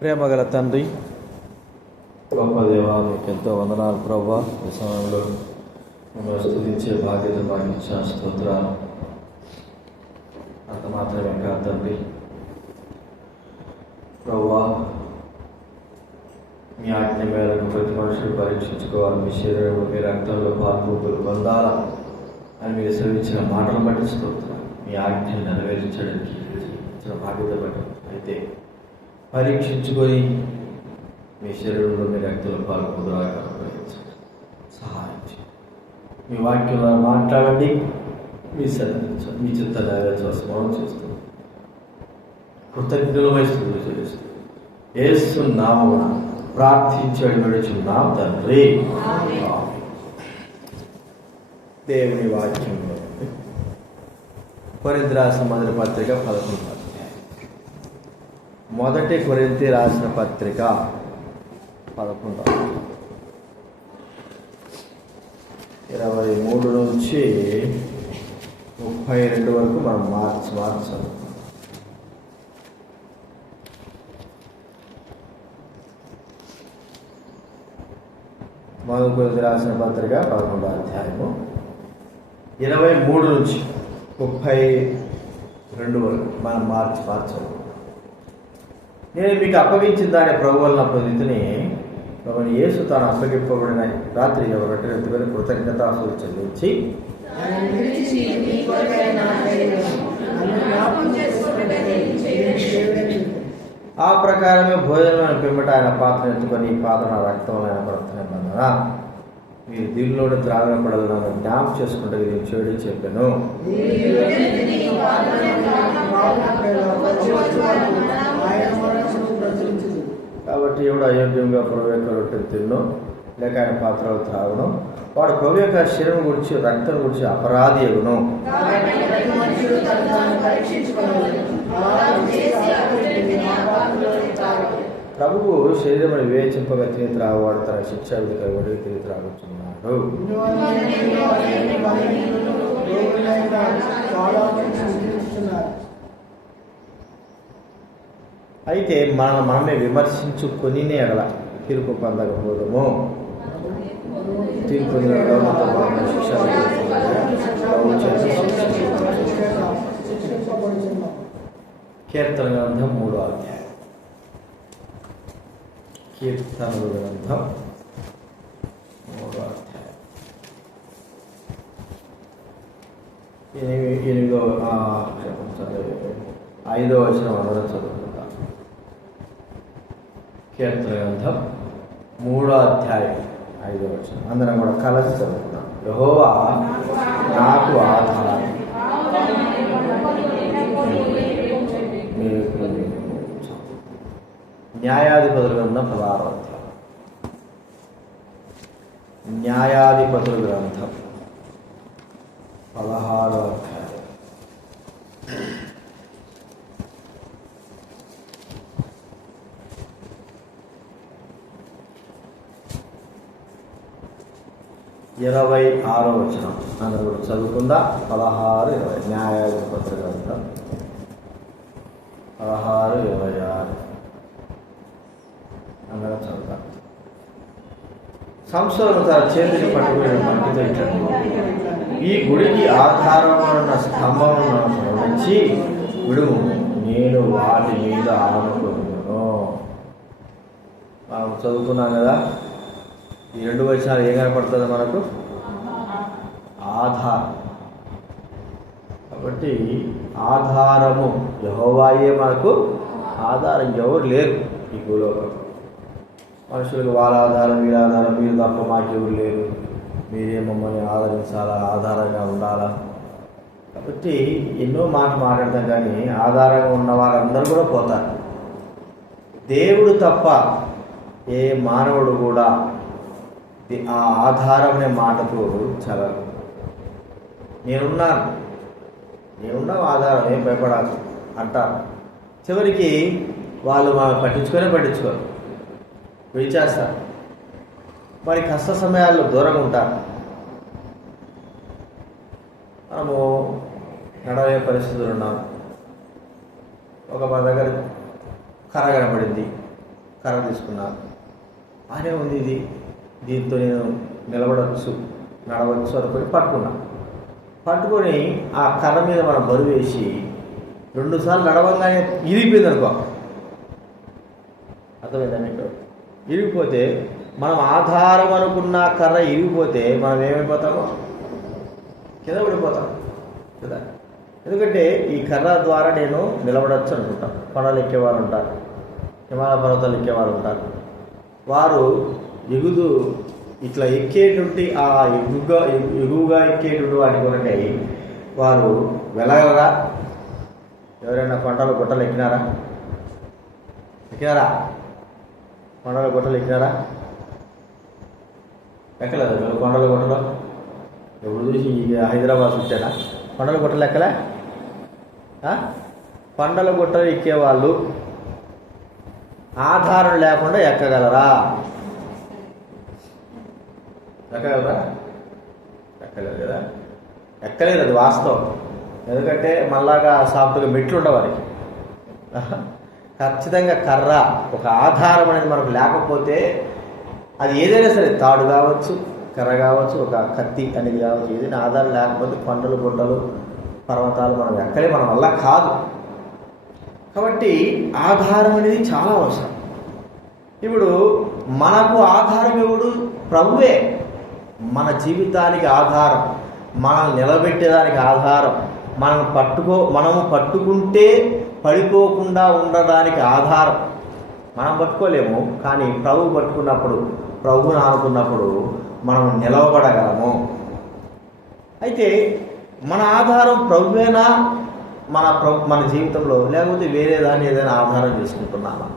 ప్రేమగల తండ్రి, గొప్ప దేవా, మీకు ఎంతో వందనాలు ప్రభువా. ఈ సమయంలో మిమ్మల్ని స్తుతించే బాధ్యత మాకు ఇచ్చిన స్తోత్రాలు. అంత మాత్రమే కాదు తండ్రి ప్రభువా, మీ ఆజ్ఞ మేరకు ప్రతి మనుషులు పరీక్షించుకోవాలి, మీ శరీరంలో మీ రక్తంలో పాల్గొలు పొందాల అని మీరు శ్రవించిన మాటలు బట్టి స్తోత్రాలు. మీ ఆజ్ఞను నెరవేర్చడానికి ఇచ్చిన బాధ్యత బట్టి అయితే పరీక్షించుకొని మీ శరీరంలో మీ రక్తంలో పాల్గొదరాక సహాయం చేయండి. మీ వాక్యంలో మాట్లాడండి, మీ చిత్త నెరవేర్చ స్మరణ చేస్తుంది. కృతజ్ఞతలు వహిస్తుంది చెల్లిస్తుంది. యేసు నామమున ప్రార్థించడి విడుచున్నాం తండ్రి. దేవుని వాక్యంలో కొరింథీ రాసిన మొదటి పత్రిక 11. మొదటి కొరింథీ రాసిన పత్రిక 11, 23 నుంచి 32 వరకు మనం మార్చాలి. మొదటి కొరింథీ రాసిన పత్రిక 11వ అధ్యాయము 23 నుంచి 32 వరకు మనం మార్చాలి. నేను మీకు అప్పగించిన దాని ప్రభు వలన పొందితిని. ప్రభుని యేసు తాను అప్పగింపబడిన రాత్రి రొట్టె కృతజ్ఞతాస్తుతులు చెల్లించి ఆ ప్రకారమే భోజనమైన పిమ్మట ఆయన పాత్ర ఎత్తుకొని, ఈ పాత్ర నా రక్తంలో ఆయన ప్రవర్తన మీరు దీనిలోని త్రాగనపడదు నన్ను జ్ఞాపకం చేసుకుంటే నేను చెడు చెప్పాను. కాబట్టి ఎవడు అయోగ్యంగా ప్రభు యొక్క రొట్టెలు తిన్ను లేక ఆయన పాత్రలు త్రాగును, వాడు ప్రభు యొక్క శరీరం గురించి రక్తం గురించి అపరాధి ఎగును. ప్రభువు శరీరమును వివేచింపగా తిని త్రాగవాడు తన శిక్ష విధికి తిరిగి త్రాగుతున్నాడు. అయితే మనమే విమర్శించుకొని ఎడల తీర్పు పొందకపోదము. తీర్పు శిక్ష కీర్తన గ్రంథం 3వ అధ్యాయం. కీర్తనల గ్రంథం 3వ అధ్యాయం 5వ వచనం అందరం చదువుకుంటాం. కీర్తన గ్రంథం 3వ అధ్యాయం 5వ వచనం అందరం కూడా కలిసి చదువుకుంటాం. యెహోవా నాకు ఆధారం, న్యాయాధిపతుల గ్రంథం 16వ అధ్యాయం. న్యాయాధిపతుల గ్రంథం 16వ అధ్యాయం. ఇరవై 26వ వచనం అందరూ కూడా చదువుకుందా. 16, 20 న్యాయాధిపతుల గ్రంథం 16, 26 అందరూ చదువుతాం. సంసోను తన చేతిని పట్టుకుని పంపితుంటాడు. ఈ గుడికి ఆధారమైన స్తంభమును నుంచి విడుము, నేను వాటి మీద ఆనుకున్నాను. మనం చదువుకున్నాం కదా, ఈ 2 వచనాలు ఏం కనపడుతుంది మనకు? ఆధారం. కాబట్టి ఆధారము యెహోవాయే మనకు ఆధారం. ఎవరు లేరు ఈ భూలోకంలో. మనుషులకు వాళ్ళ ఆధారం, వీళ్ళ ఆధారం, మీరు తప్ప మాకెవరు లేరు, మీరే మమ్మల్ని ఆదరించాలా, ఆధారంగా ఉండాలా. కాబట్టి ఎన్నో మాటలు మాట్లాడతాం, కానీ ఆధారంగా ఉన్న వారందరూ కూడా పోతారు. దేవుడు తప్ప ఏ మానవుడు కూడా ఆ ఆధారం అనే మాటకు చాలా నేనున్నావు ఆధారం, ఏం భయపడాలి అంటారు. చివరికి వాళ్ళు పట్టించుకోరు, విడిచేస్తారు. మరి కష్ట సమయాల్లో దూరంగా ఉంటారు. మనము నడవే పరిస్థితులు ఉన్నాం. ఒక మన దగ్గర కర్ర కనబడింది, కర్ర తీసుకున్నాను, బాగానే ఉంది, దీంతో నేను నిలబడవచ్చు, నడవచ్చు అనుకొని పట్టుకొని ఆ కర్ర మీద మనం బరువు వేసి 2 సార్లు నడవంగానే ఇరిగిపోయింది అనుకో. అర్థమైందా మీకు? ఇరిగిపోతే మనం ఆధారం అనుకున్న కర్ర ఇరిగిపోతే మనం ఏమైపోతామో కింద పడిపోతాం కదా. ఎందుకంటే ఈ కర్ర ద్వారా నేను నిలబడవచ్చు అనుకుంటాను. కొండలు ఎక్కేవారు ఉంటారు, హిమాలయ పర్వతాలు ఎక్కేవారు ఉంటారు. వారు ఇట్లా ఎక్కేటువంటి ఆ ఎగువగా ఎక్కేటువంటి వాటి కొరకై వారు వెళ్ళగలరా? ఎవరైనా కొండలు గుట్టలు ఎక్కినారా? కొండల గుట్టలు ఎక్కినారా? ఎక్కలేదు. కొండల గుట్టలు ఎప్పుడు చూసి హైదరాబాద్ వచ్చానా? కొండల గుట్టలు ఎక్కలే. కొండల గుట్టలు ఎక్కేవాళ్ళు ఆధారం లేకుండా ఎక్కగలరా? ఎక్కగలరా? ఎక్కలేదు కదా. ఎక్కలేదు, అది వాస్తవం. ఎందుకంటే మళ్ళాగా సాఫ్ట్గా మెట్లు ఉండవారికి. ఖచ్చితంగా కర్ర ఒక ఆధారం అనేది మనకు లేకపోతే అది ఏదైనా సరే, తాడు కావచ్చు, కర్ర కావచ్చు, ఒక కత్తి అనేది కావచ్చు, ఏదైనా ఆధారం లేకపోతే కొండలు గుట్టలు పర్వతాలు మనం ఎక్కలే, మన వల్ల కాదు. కాబట్టి ఆధారం అనేది చాలా అవసరం. ఇప్పుడు మనకు ఆధారం ఎవడు? ప్రభువే. మన జీవితానికి ఆధారం, మనల్ని నిలబెట్టేదానికి ఆధారం, మనము పట్టుకుంటే పడిపోకుండా ఉండడానికి ఆధారం. మనం పట్టుకోలేము, కానీ ప్రభు పట్టుకున్నప్పుడు, ప్రభువుని ఆనుకున్నప్పుడు మనం నిలవబడగలము. అయితే మన ఆధారం ప్రభువేనా మన జీవితంలో, లేకపోతే వేరే దాన్ని ఏదైనా ఆధారం చేసుకుంటున్నామా?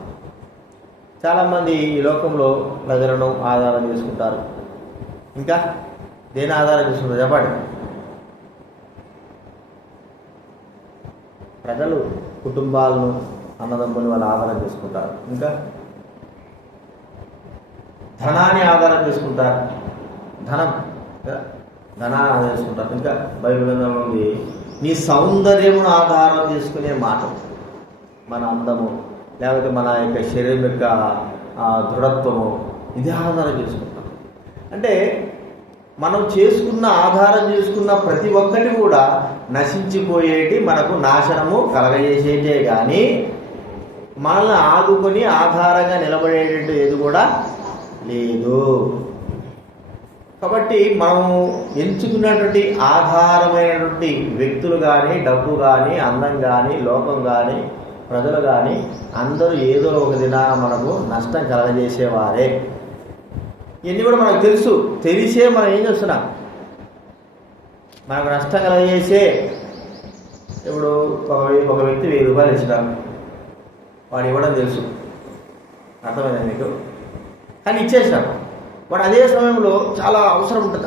చాలామంది ఈ లోకంలో ప్రజలను ఆధారం చేసుకుంటారు. ఇంకా దేని ఆధారం చేసుకుంటారు చెప్పండి? ప్రజలు కుటుంబాలను, అన్నదమ్ములు వాళ్ళు ఆధారం చేసుకుంటారు. ఇంకా ధనాన్ని ఆధారం చేసుకుంటారు. ధనాన్ని ఆధారం చేసుకుంటారు. ఇంకా బైబిల్ గ్రంథంలో ఉంది, నీ సౌందర్యమును ఆధారం చేసుకునే మాట, మన అందము, లేకపోతే మన యొక్క శరీరం యొక్క దృఢత్వము, ఇది ఆధారం చేసుకుంటాం. అంటే మనం ఆధారం చేసుకున్న ప్రతి ఒక్కటి కూడా నశించిపోయేటి, మనకు నాశనము కలగజేసేటే కానీ మనల్ని ఆదుకొని ఆధారంగా నిలబడేటట్టు ఏది కూడా లేదు. కాబట్టి మనము ఎంచుకున్నటువంటి ఆధారమైనటువంటి వ్యక్తులు కానీ, డబ్బు కానీ, అందం కానీ, లోకం కానీ, ప్రజలు కానీ అందరూ ఏదో ఒక దినాన మనకు నష్టం కలగజేసేవారే. ఇవన్నీ కూడా మనకు తెలిసే మనం ఏం చేస్తున్నాం? మనకు నష్టం కలగజేసే. ఇప్పుడు ఒక వ్యక్తి 1000 రూపాయలు ఇచ్చినాం, వాడు ఇవ్వడం తెలుసు, అర్థమైంది మీకు, కానీ ఇచ్చేసినాం. వాడు అదే సమయంలో చాలా అవసరం ఉంటుంది,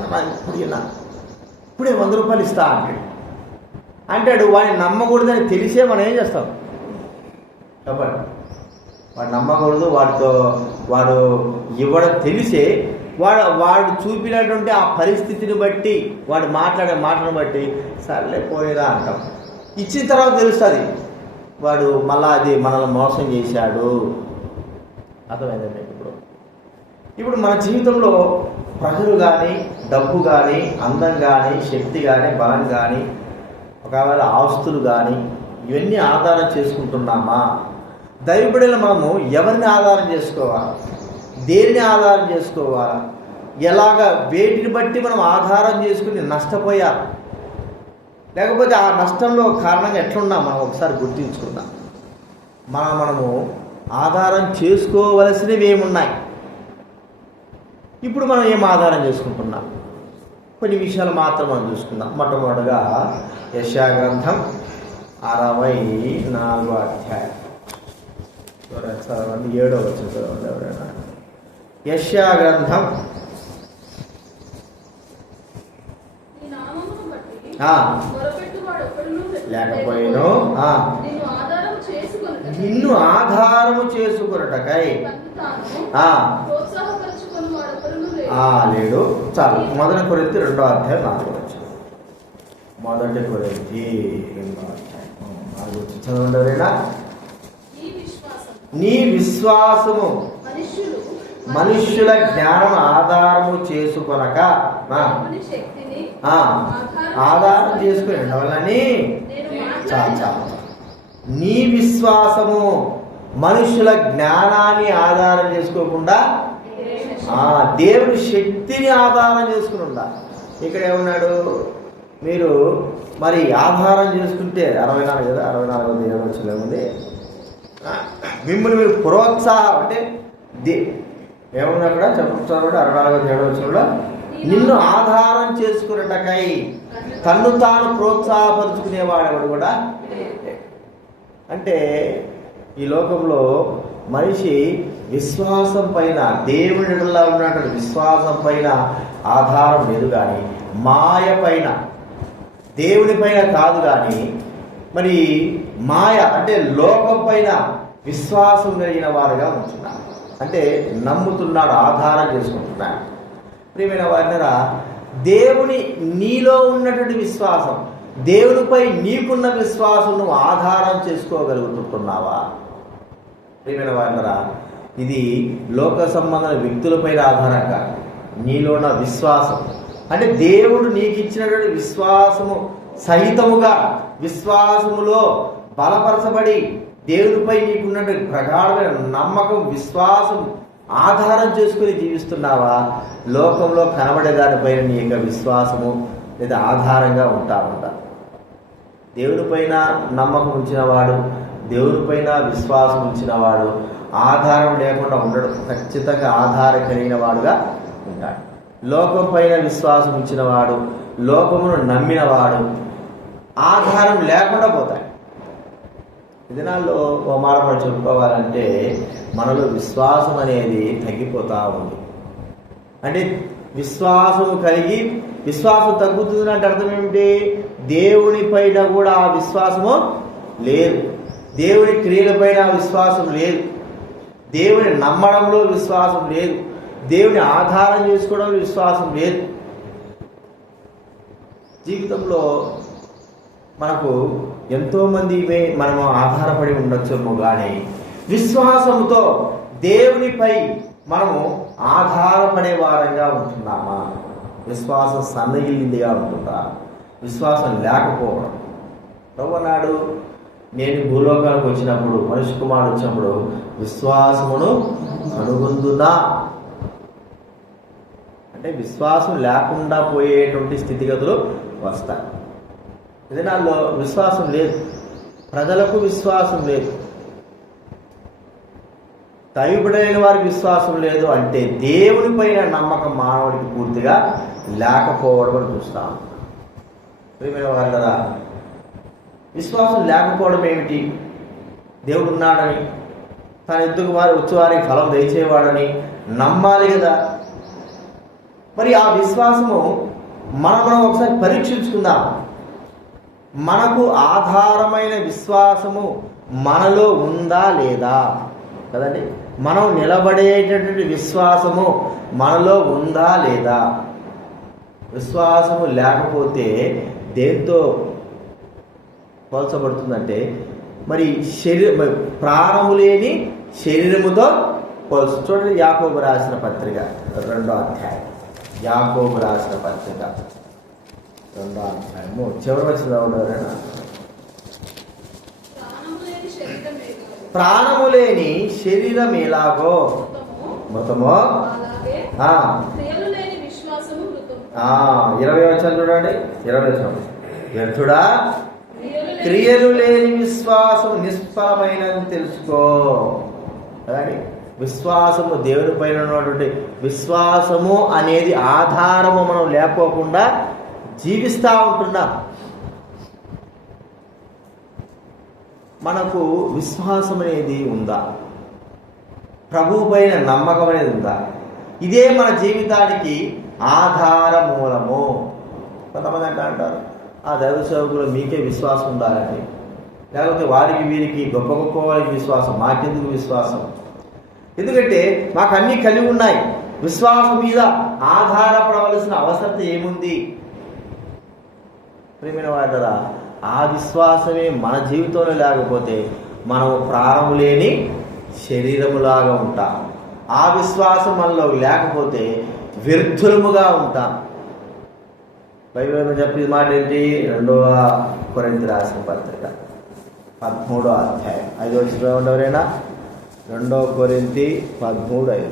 ఇప్పుడే 100 రూపాయలు ఇస్తా అంటాడు. వాడిని నమ్మకూడదని తెలిసే మనం ఏం చేస్తాం చెప్పండి? వాడు నమ్మకూడదు, వాడు ఇవ్వడం తెలిసే వాడు చూపినటువంటి ఆ పరిస్థితిని బట్టి, వాడు మాట్లాడే మాటను బట్టి సర్లే పోయేదా అంటాం. ఇచ్చిన తర్వాత తెలుస్తుంది వాడు మళ్ళా అది మనల్ని మోసం చేశాడు. అర్థమైందండి. ఇప్పుడు మన జీవితంలో ప్రజలు కానీ, డబ్బు కానీ, అందం కానీ, శక్తి కానీ, బలం కానీ, ఒకవేళ ఆస్తులు కానీ, ఇవన్నీ ఆధారం చేసుకుంటున్నామా? దైవబిడ్డలు మనము ఎవరిని ఆధారం చేసుకోవాలా? దేన్ని ఆధారం చేసుకోవాలా? ఎలాగా? వేటిని బట్టి మనం ఆధారం చేసుకుని నష్టపోయాలి, లేకపోతే ఆ నష్టంలో కారణంగా ఎట్లున్నాం మనం ఒకసారి గుర్తించుకుందాం. మనము ఆధారం చేసుకోవలసినవి ఏమున్నాయి? ఇప్పుడు మనం ఏం ఆధారం చేసుకుంటున్నాం? కొన్ని విషయాలు మాత్రం మనం చూసుకుందాం. మొట్టమొదటిగా యెషయా గ్రంథం 64వ అధ్యాయం చదవండి. 7వ వచనం చదవండి ఎవరైనా. యెషయా గ్రంథం లేకపోయినో నిన్ను ఆధారము చేసుకొనుటకై లేడు. చాలు. 1 కొరింథీ 2వ అధ్యాయం 4వ వచనం. 1 కొరింథీ 2వ అధ్యాయం 4వ వచనం చదవండి ఎవరైనా. నీ విశ్వాసము మనుష్యుల జ్ఞానం ఆధారము చేసుకొనక ఆధారం చేసుకుని వల్లని నీ విశ్వాసము మనుషుల జ్ఞానాన్ని ఆధారం చేసుకోకుండా దేవుని శక్తిని ఆధారం చేసుకుని ఉందా. ఇక్కడ ఏమన్నాడు, మీరు మరి ఆధారం చేసుకుంటే 64 కదా, 64 ఉంది. మిమ్మల్ని మీరు ప్రోత్సాహం అంటే ఏమన్నా కూడా చెప్తారు 64 నిన్ను ఆధారం చేసుకున్నటకై తన్ను తాను ప్రోత్సాహపరుచుకునేవాడెవడు కూడా. అంటే ఈ లోకంలో మనిషి విశ్వాసం పైన, దేవుడిలా ఉన్నటువంటి విశ్వాసం పైన ఆధారం లేదు, కానీ మాయ పైన, దేవుని పైన కాదు, కానీ మరి మాయ అంటే లోకం పైన విశ్వాసం కలిగిన వారుగా ఉంటున్నాడు. అంటే నమ్ముతున్నాడు, ఆధారం చేసుకుంటున్నాడు. ప్రియమైన వారినరా, దేవుని నీలో ఉన్నటువంటి విశ్వాసం, దేవునిపై నీకున్న విశ్వాసం నువ్వు ఆధారం చేసుకోగలుగుతున్నావా? ప్రియమైన వారినరా, ఇది లోక సంబంధమైన వ్యక్తులపైన ఆధారం కాదు, నీలో ఉన్న విశ్వాసం. అంటే దేవుడు నీకు ఇచ్చినటువంటి విశ్వాసము సహితముగా, విశ్వాసములో బలపరచబడి దేవునిపై నీకున్నటువంటి ప్రగాఢమైన నమ్మకం, విశ్వాసం ఆధారం చేసుకుని జీవిస్తున్నావా? లోకంలో కనబడే దానిపైన నీ యొక్క విశ్వాసము లేదా ఆధారంగా ఉంటా. దేవునిపైన నమ్మకం ఉంచినవాడు, దేవునిపైన విశ్వాసం ఉంచినవాడు ఆధారం లేకుండా ఉండడు, ఖచ్చితంగా ఆధారం కలిగిన వాడుగా ఉంటాడు. లోకం పైన విశ్వాసం ఉంచినవాడు, లోకమును నమ్మినవాడు ఆధారం లేకుండా పోతాడు. ఈ దినాల్లో ఓ మాట మనం చెప్పుకోవాలంటే మనలో విశ్వాసం అనేది తగ్గిపోతూ ఉంది. అంటే విశ్వాసం కలిగి విశ్వాసం తగ్గుతుంది అంటే అర్థం ఏమిటి? దేవుని పైన కూడా ఆ విశ్వాసము లేదు, దేవుని క్రియలపైన విశ్వాసం లేదు, దేవుని నమ్మడంలో విశ్వాసం లేదు, దేవుని ఆధారం చేసుకోవడంలో విశ్వాసం లేదు. జీవితంలో మనకు ఎంతోమంది మనము ఆధారపడి ఉండొచ్చేమో, కానీ విశ్వాసంతో దేవునిపై మనము ఆధారపడే వారంగా ఉంటున్నామా? విశ్వాసం సన్నగిల్లిందిగా ఉంటుందా? విశ్వాసం లేకపోవడం. ప్రభు నాడు నేను భూలోకానికి వచ్చినప్పుడు, మనిషి కుమారుడు వచ్చినప్పుడు విశ్వాసమును కనుగొందునా అంటే విశ్వాసం లేకుండా పోయేటువంటి స్థితిగతులు వస్తాయి. దినాల్లో విశ్వాసం లేదు, ప్రజలకు విశ్వాసం లేదు, దైవుడైన వారికి విశ్వాసం లేదు. అంటే దేవుని పైన నమ్మకం మానవుడికి పూర్తిగా లేకపోవడం అని చూస్తాం. ప్రియమైన వాళ్ళరా, విశ్వాసం లేకపోవడం ఏమిటి? దేవుడు ఉన్నాడని, తన ఎద్దుకు వారి వచ్చేవారికి ఫలం దయచేవాడని నమ్మాలి కదా. మరి ఆ విశ్వాసము మనం ఒకసారి పరీక్షించుకుందాం. మనకు ఆధారమైన విశ్వాసము మనలో ఉందా లేదా కదండి. మనం నిలబడేటటువంటి విశ్వాసము మనలో ఉందా లేదా? విశ్వాసము లేకపోతే దేంతో పోల్చబడుతుందంటే మరి ప్రాణము లేని శరీరముతో పోల్చు. చూడండి, యాకోబు రాసిన పత్రిక 2వ అధ్యాయం, యాకోబు రాసిన పత్రిక 2వ అధ్యాయము చివరి వచ్చిన ఎవరైనా ప్రాణము లేని శరీరం ఎలాగో మృతమో 20 వచ్చాను చూడండి, 20 వచ్చాను. వ్యర్థుడా, క్రియలు లేని విశ్వాసం నిష్ఫలమైనది తెలుసుకో. అలాగే విశ్వాసము, దేవుని పైన ఉన్నటువంటి విశ్వాసము అనేది ఆధారము మనం లేకోకుండా జీవిస్తూ ఉంటున్నాం. మనకు విశ్వాసం అనేది ఉందా? ప్రభువు పైన నమ్మకం అనేది ఉందా? ఇదే మన జీవితానికి ఆధార మూలము. కొంతమంది అంటారు, ఆ దైవ సేవకులు మీకే విశ్వాసం ఉండాలని, లేకపోతే వారికి వీరికి గొప్ప గొప్ప వారికి విశ్వాసం, మాకెందుకు విశ్వాసం? ఎందుకంటే మాకు అన్నీ కలిగి ఉన్నాయి, విశ్వాసం మీద ఆధారపడవలసిన అవసరం ఏముంది? ప్రియమైన వారా, ఆ విశ్వాసమే మన జీవితంలో లేకపోతే మనం ప్రాణం లేని శరీరములాగా ఉంటాం. ఆ విశ్వాసం మనలో లేకపోతే వ్యర్థులముగా ఉంటాం. బైబిల్ చెప్పే మాట ఏంటి? 2వ కొరింథీ రాసిన పత్రిక 13వ అధ్యాయం 5వ వచనం ఎవరైనా? 2వ కొరింథీ 13:5.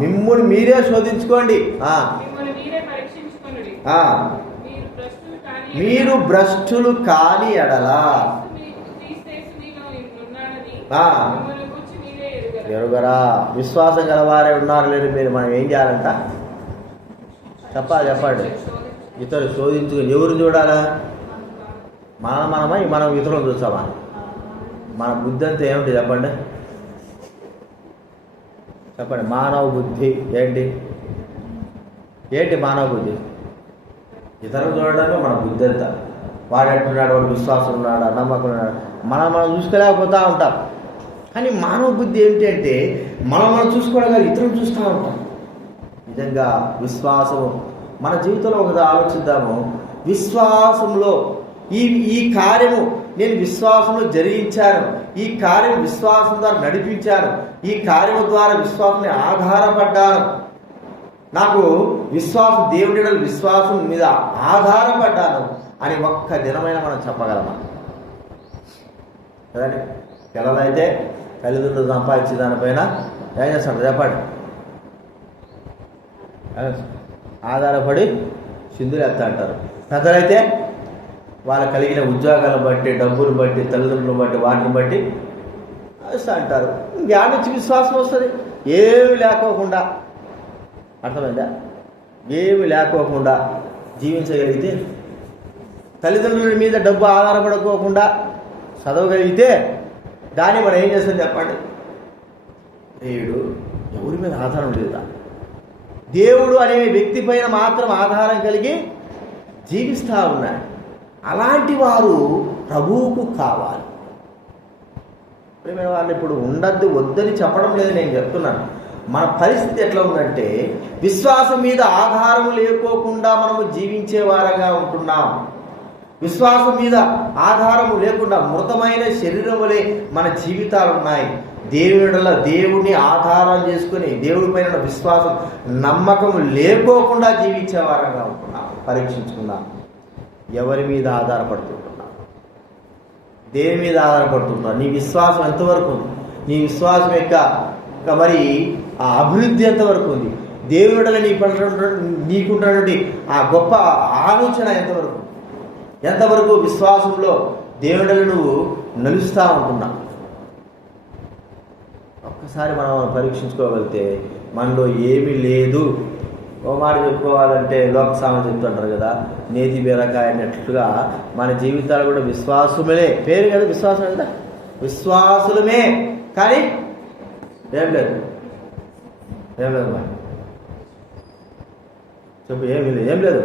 మిమ్ముని మీరే శోధించుకోండి. మీరు భ్రష్టులు కాని ఎడలా ఎరుగరా. విశ్వాసం గలవారే ఉన్నారు లేదు మీరు. మనం ఏం చేయాలంట? చెప్పండి. ఇతరులు శోధించుకుని ఎవరు చూడాలా? మనం ఇతరులను చూస్తామా? మన బుద్ధి అంతా ఏమిటి చెప్పండి? మానవ బుద్ధి ఏంటి మానవ బుద్ధి? ఇతరులు చూడడమే మన బుద్ధి అంతా. వాడు అంటున్నాడు, వాడు విశ్వాసం ఉన్నాడా, నమ్మకం ఉన్నాడు, మనం చూసుకోలేకపోతూ ఉంటాం. కానీ మానవ బుద్ధి ఏమిటంటే మనం చూసుకోవడం కాదు, ఇతరులు చూస్తూ ఉంటాం. నిజంగా విశ్వాసము మన జీవితంలో ఒకటి ఆలోచిద్దాము. విశ్వాసంలో ఈ కార్యము నేను విశ్వాసంలో జరిగించాను, ఈ కార్యం విశ్వాసం ద్వారా నడిపించాను, ఈ కార్యము ద్వారా విశ్వాసాన్ని ఆధారపడ్డాను, నాకు విశ్వాసం దేవుడి విశ్వాసం మీద ఆధారపడ్డాను అని ఒక్క దినమైనా మనం చెప్పగలమా? కదండి. పిల్లలైతే తల్లిదండ్రులు సంపాదించే దానిపైన ఏం చేస్తాడు చెప్పండి? ఆధారపడి సింధులు ఎత్తా అంటారు. పెద్దలైతే వాళ్ళు కలిగిన ఉద్యోగాలను బట్టి, డబ్బులు బట్టి, తల్లిదండ్రులను బట్టి, వాటిని బట్టి వేస్తా అంటారు. ఇంకేళ్ళ నుంచి విశ్వాసం వస్తుంది? ఏమి లేకోకుండా, అర్థమైందా? ఏమి లేకోకుండా జీవించగలిగితే, తల్లిదండ్రుల మీద డబ్బు ఆధారపడుకోకుండా చదవగలిగితే దాన్ని మనం ఏం చేస్తాం చెప్పండి? దేవుడు ఎవరి మీద ఆధారం లేదా? దేవుడు అనే వ్యక్తి పైన మాత్రం ఆధారం కలిగి జీవిస్తూ ఉన్నాడు. అలాంటి వారు ప్రభువుకు కావాలి. ప్రియమైన వాళ్ళు ఇప్పుడు ఉండద్దు వద్దని చెప్పడం లేదు, నేను చెప్తున్నాను. మన పరిస్థితి ఎట్లా ఉందంటే విశ్వాసం మీద ఆధారం లేకోకుండా మనము జీవించే వారంగా ఉంటున్నాం. విశ్వాసం మీద ఆధారము లేకుండా మృతమైన శరీరములే మన జీవితాలు ఉన్నాయి. దేవుడిని ఆధారం చేసుకుని దేవుడి పైన విశ్వాసం, నమ్మకం లేకోకుండా జీవించే వారంగా ఉంటున్నాం. పరీక్షించుకుందాం. ఎవరి మీద ఆధారపడుతుంటున్నాం? దేని మీద ఆధారపడుతుంటున్నాం? నీ విశ్వాసం ఎంతవరకు ఉంది? నీ విశ్వాసం యొక్క మరి ఆ అభివృద్ధి ఎంతవరకు ఉంది? దేవుడిలో నీకుంటున్నటువంటి ఆ గొప్ప ఆలోచన ఎంతవరకు విశ్వాసంలో దేవుడిలో నువ్వు నలుస్తూ ఉంటున్నావు? ఒక్కసారి మనం పరీక్షించుకోగలిగితే మనలో ఏమీ లేదు. ఓ మాట చెప్పుకోవాలంటే లోకసామ చెప్తుంటారు కదా, నేతి బీరకాయ అన్నట్లుగా మన జీవితాలు కూడా విశ్వాసమే. పేరు కదా విశ్వాసం కదా, విశ్వాసులమే. కానీ ఏం లేదు మరి చెప్పు, ఏం లేదు.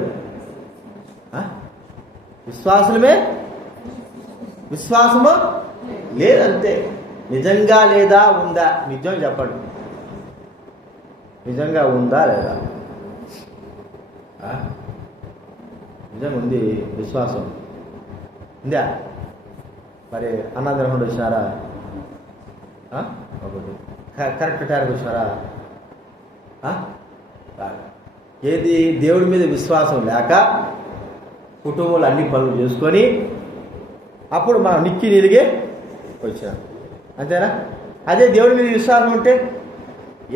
విశ్వాసులమే, విశ్వాసము లేదంతే. నిజంగా లేదా ఉందా? నిజం చెప్పండి. నిజంగా ఉందా లేదా? నిజంగా ఉంది విశ్వాసం ఉందా? మరి అన్నదానం వచ్చినారా? ఒకటి కరెక్ట్ టైంకి వచ్చినారా? ఏది? దేవుడి మీద విశ్వాసం లేక కుటుంబంలో అన్ని పనులు చేసుకొని అప్పుడు మనం నిక్కి నిలిగే వచ్చినాం. అంతేనా? అదే దేవుడి మీద విశ్వాసం ఉంటే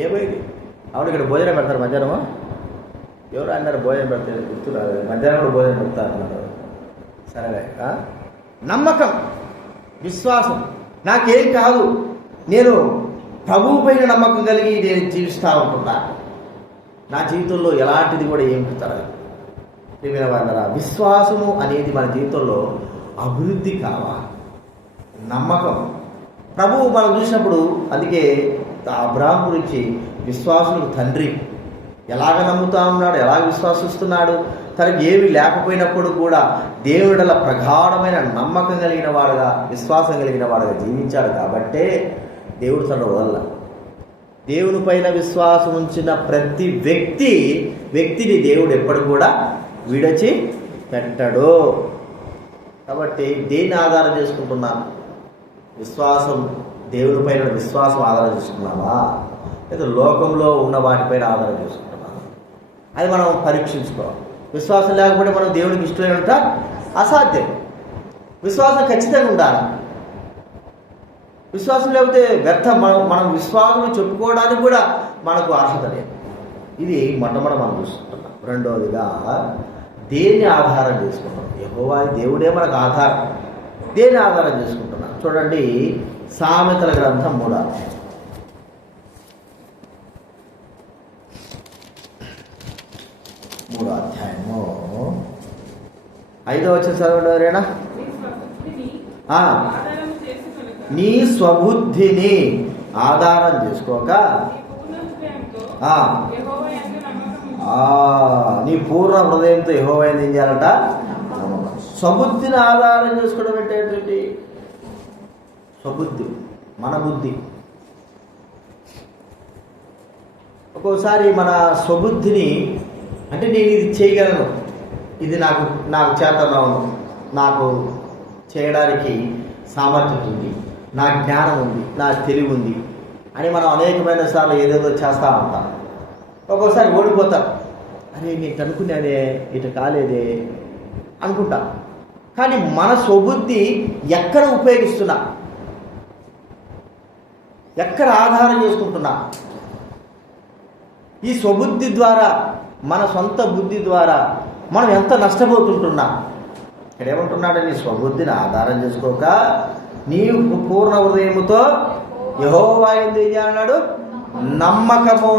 ఏమైంది? అవును, ఇక్కడ భోజనం పెడతారు మధ్యాహ్నమా? ఎవరు అన్నారు భోజనం పెడతారు? గుర్తురాదు. మధ్యాహ్నం కూడా భోజనం పెడతారు అన్నారు. సరే, నమ్మకం, విశ్వాసం. నాకేం కాదు, నేను ప్రభువు పైన నమ్మకం కలిగి నేను జీవిస్తూ ఉంటున్నా. నా జీవితంలో ఎలాంటిది కూడా ఏం తరగదు. ప్రియమైన వాళ్ళ విశ్వాసము అనేది మన జీవితంలో అభివృద్ధి కావాలి. నమ్మకం ప్రభువు మనం చూసినప్పుడు, అందుకే అబ్రాహాము గురించి విశ్వాసులకు తండ్రి ఎలాగ నమ్ముతా ఉన్నాడు, ఎలాగ విశ్వాసిస్తున్నాడు, తనకి ఏమి లేకపోయినప్పుడు కూడా దేవుడల ప్రగాఢమైన నమ్మకం కలిగిన వాడుగా, విశ్వాసం కలిగిన వాడుగా జీవించాడు. కాబట్టే దేవుడు తన వల్ల దేవుని పైన విశ్వాసం ఉంచిన ప్రతి వ్యక్తిని దేవుడు ఎప్పుడు కూడా విడిచి పెట్టడు. కాబట్టి దేన్ని ఆధారం చేసుకుంటున్నాను? విశ్వాసం, దేవుని పైన విశ్వాసం ఆధారం చేసుకున్నావా, లేదా లోకంలో ఉన్న వాటిపైన ఆధారం చేసుకుంటున్నావా? అది మనం పరీక్షించుకోవాలి. విశ్వాసం లేకపోతే మనం దేవునికి ఇష్టమైనంత అసాధ్యం. విశ్వాసం ఖచ్చితంగా ఉండాలి. విశ్వాసం లేకపోతే వ్యర్థం. మనం విశ్వాసం చెప్పుకోవడానికి కూడా మనకు అర్హత లేదు. ఇది మొట్టమొదటి మనం చూసుకుంటున్నాం. రెండవదిగా దేన్ని ఆధారం చేసుకుంటున్నాం? యెహోవా దేవుడే మనకు ఆధారం. దేన్ని ఆధారం చేసుకుంటున్నాం? చూడండి, సామెతల గ్రంథం 3వ అధ్యాయం. అధ్యాయము 5వ వచనం చదవండి ఎవరైనా. నీ స్వబుద్ధిని ఆధారం చేసుకోక నీ పూర్ణ హృదయంతో యెహోవా ఏం చేయాలట? స్వబుద్ధిని ఆధారం చేసుకోవడం ఏంటంటే స్వబుద్ధి, మన బుద్ధి. ఒక్కోసారి మన స్వబుద్ధిని అంటే నేను ఇది చేయగలను, ఇది నాకు చేతనవును, నాకు చేయడానికి సామర్థ్యం ఉంది, నా జ్ఞానం ఉంది, నా తెలివి ఉంది అని మనం అనేకమైన సార్లు ఏదేదో చేస్తూ ఉంటాం. ఒక్కోసారి ఓడిపోతాం. అరే నేను అనుకునేదే ఇటు కాలేదే అనుకుంటా. కానీ మన స్వబుద్ధి ఎక్కడ ఉపయోగిస్తున్నా, ఎక్కడ ఆధారం చేసుకుంటున్నా? ఈ స్వబుద్ధి ద్వారా, మన సొంత బుద్ధి ద్వారా మనం ఎంత నష్టపోతుంటున్నా? ఇక్కడ ఏమంటున్నాడు? నీ స్వబుద్ధిని ఆధారం చేసుకోక నీ పూర్ణ హృదయముతో యెహోవా యందు ఏం చేయాలన్నాడు? నమ్మకము.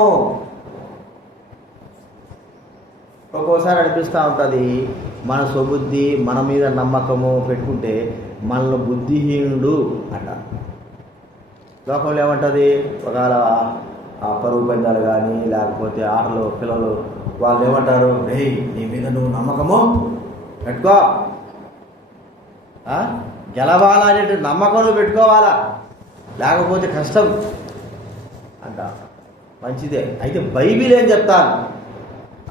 ఒక్కోసారి అనిపిస్తూ ఉంటుంది, మన స్వబుద్ధి మన మీద నమ్మకము పెట్టుకుంటే మనల్ని బుద్ధిహీనుడు అంట. లోకంలో ఏమంటుంది? ఒకవేళ పరుగు పందాలు కానీ లేకపోతే ఆటలు పిల్లలు వాళ్ళు ఏమంటారు? రే నీ మీద నువ్వు నమ్మకము పెట్టుకో, గెలవాలనే నమ్మకం నువ్వు పెట్టుకోవాలా, లేకపోతే కష్టం అంట. మంచిదే. అయితే బైబిల్ ఏం చెప్తాను,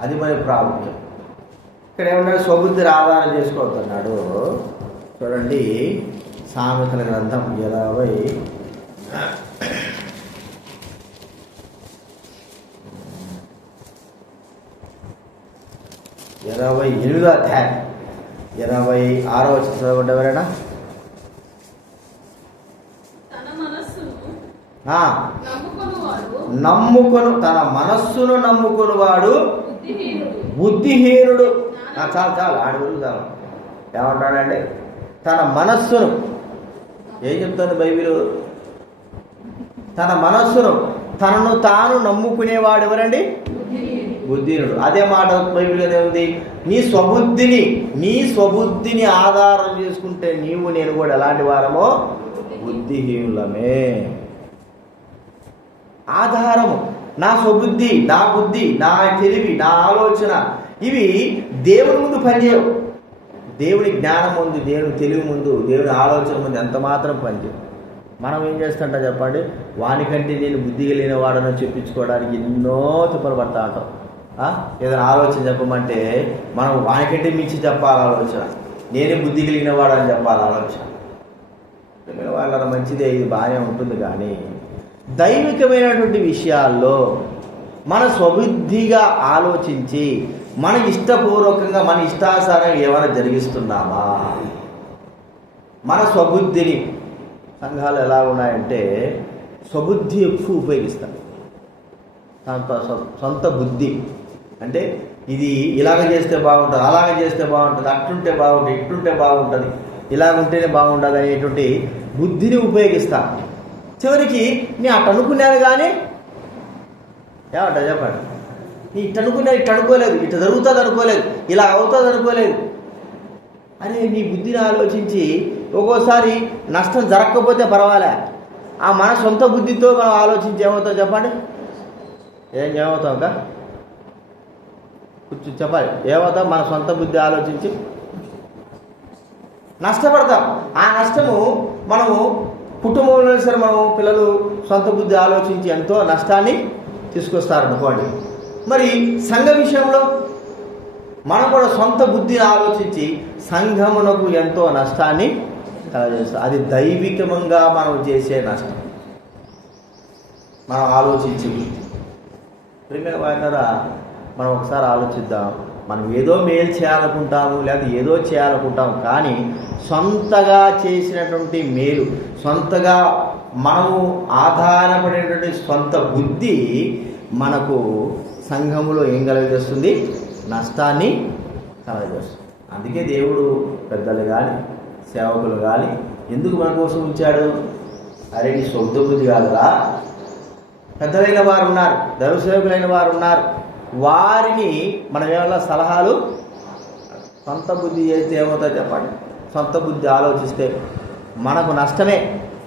అది మరి ప్రాముఖ్యం. ఇక్కడ ఏమన్నాడు? స్వబుద్ధిని ఆధారం చేసుకోవద్దన్నాడు. చూడండి, సామెతల గ్రంథం 28వ అధ్యాయం 26వ వచనం చదవండి ఎవరైనా. తన మనస్సును నమ్ముకొనువాడు బుద్ధిహీనుడు. చాలు ఆడి గురించి చాలు. ఏమంటాడండి? తన మనస్సును, ఏం చెప్తుంది బైబిల్? తన మనస్సును, తనను తాను నమ్ముకునేవాడు ఎవరండి? బుద్ధిహీనుడు. అదే మాట బైబిల్ ఏముంది? నీ స్వబుద్ధిని ఆధారం చేసుకుంటే నీవు నేను కూడా ఎలాంటి వారమో బుద్ధిహీనులమే. ఆధారము నా స్వబుద్ధి, నా బుద్ధి, నా తెలివి, నా ఆలోచన, ఇవి దేవుని ముందు పనిచేయవు. దేవుని జ్ఞానం ముందు, దేవుని తెలివి ముందు, దేవుని ఆలోచన ముందు ఎంత మాత్రం పనిచేయవు. మనం ఏం చేస్తుంటా చెప్పండి? వానికంటే నేను బుద్ధి కలిగిన వాడని చెప్పించుకోవడానికి ఎన్నో తిప్పలు పడతా ఉంటాం. ఏదైనా ఆలోచన చెప్పమంటే మనం వానికంటే మించి చెప్పాలి ఆలోచన, నేనే బుద్ధి కలిగిన వాడని చెప్పాలి ఆలోచన. వాళ్ళ మంచిదే, ఇది బాగానే ఉంటుంది. కానీ దైవికమైనటువంటి విషయాల్లో మన స్వబుద్ధిగా ఆలోచించి మన ఇష్టపూర్వకంగా మన ఇష్టానుసారంగా ఏమైనా జరిగిస్తున్నామా? మన స్వబుద్ధిని, సంఘాలు ఎలా ఉన్నాయంటే స్వబుద్ధి ఎక్కువ ఉపయోగిస్తారు. సొంత బుద్ధి అంటే ఇది ఇలాగ చేస్తే బాగుంటుంది, అలాగ చేస్తే బాగుంటుంది, అట్లుంటే బాగుంటుంది, ఇట్లుంటే బాగుంటుంది, ఇలాగ ఉంటేనే బాగుంటుంది అనేటువంటి బుద్ధిని ఉపయోగిస్తా. చివరికి నేను అటు అనుకున్నాను కానీ ఏమంటా చెప్పండి, నీ ఇటు అనుకున్నా ఇటు అనుకోలేదు, ఇటు జరుగుతుంది అనుకోలేదు, ఇలా అవుతుంది అనుకోలేదు. అరే నీ బుద్ధిని ఆలోచించి ఒక్కోసారి నష్టం జరగకపోతే పర్వాలే, ఆ మన సొంత బుద్ధితో మనం ఆలోచించి ఏమవుతాం చెప్పండి? ఏమవుతాం ఇంకా కూర్చొని చెప్పాలి. ఏమవుతాం? మన సొంత బుద్ధి ఆలోచించి నష్టపడతాం. ఆ నష్టము మనము కుటుంబంలో సరే మనం పిల్లలు సొంత బుద్ధి ఆలోచించి ఎంతో నష్టాన్ని తీసుకొస్తారనుకోండి. మరి సంఘ విషయంలో మనం కూడా సొంత బుద్ధిని ఆలోచించి సంఘమునకు ఎంతో నష్టాన్ని కలగజేస్తాం. అది దైవికమంగా మనం చేసే నష్టం. మనం ఆలోచించి ప్రియమైన వారినరా, మనం ఒకసారి ఆలోచిద్దాం. మనం ఏదో మేలు చేయాలనుకుంటాము, లేదా ఏదో చేయాలనుకుంటాము, కానీ సొంతగా చేసినటువంటి మేలు, సొంతగా మనము ఆధారపడేటువంటి సొంత బుద్ధి మనకు సంఘములో ఏం కలగజేస్తుంది? నష్టాన్ని కలగజేస్తుంది. అందుకే దేవుడు పెద్దలు కానీ సేవకులు కానీ ఎందుకు మన కోసం ఉంచాడు? అరే నీ సొంత బుద్ధి కాదురా, పెద్దలైన వారు ఉన్నారు, దైవ సేవకులైన వారు ఉన్నారు, వారిని మనం ఏమన్నా సలహాలు. సొంత బుద్ధి చేస్తే ఏమవుతుందో చెప్పండి. సొంత బుద్ధి ఆలోచిస్తే మనకు నష్టమే.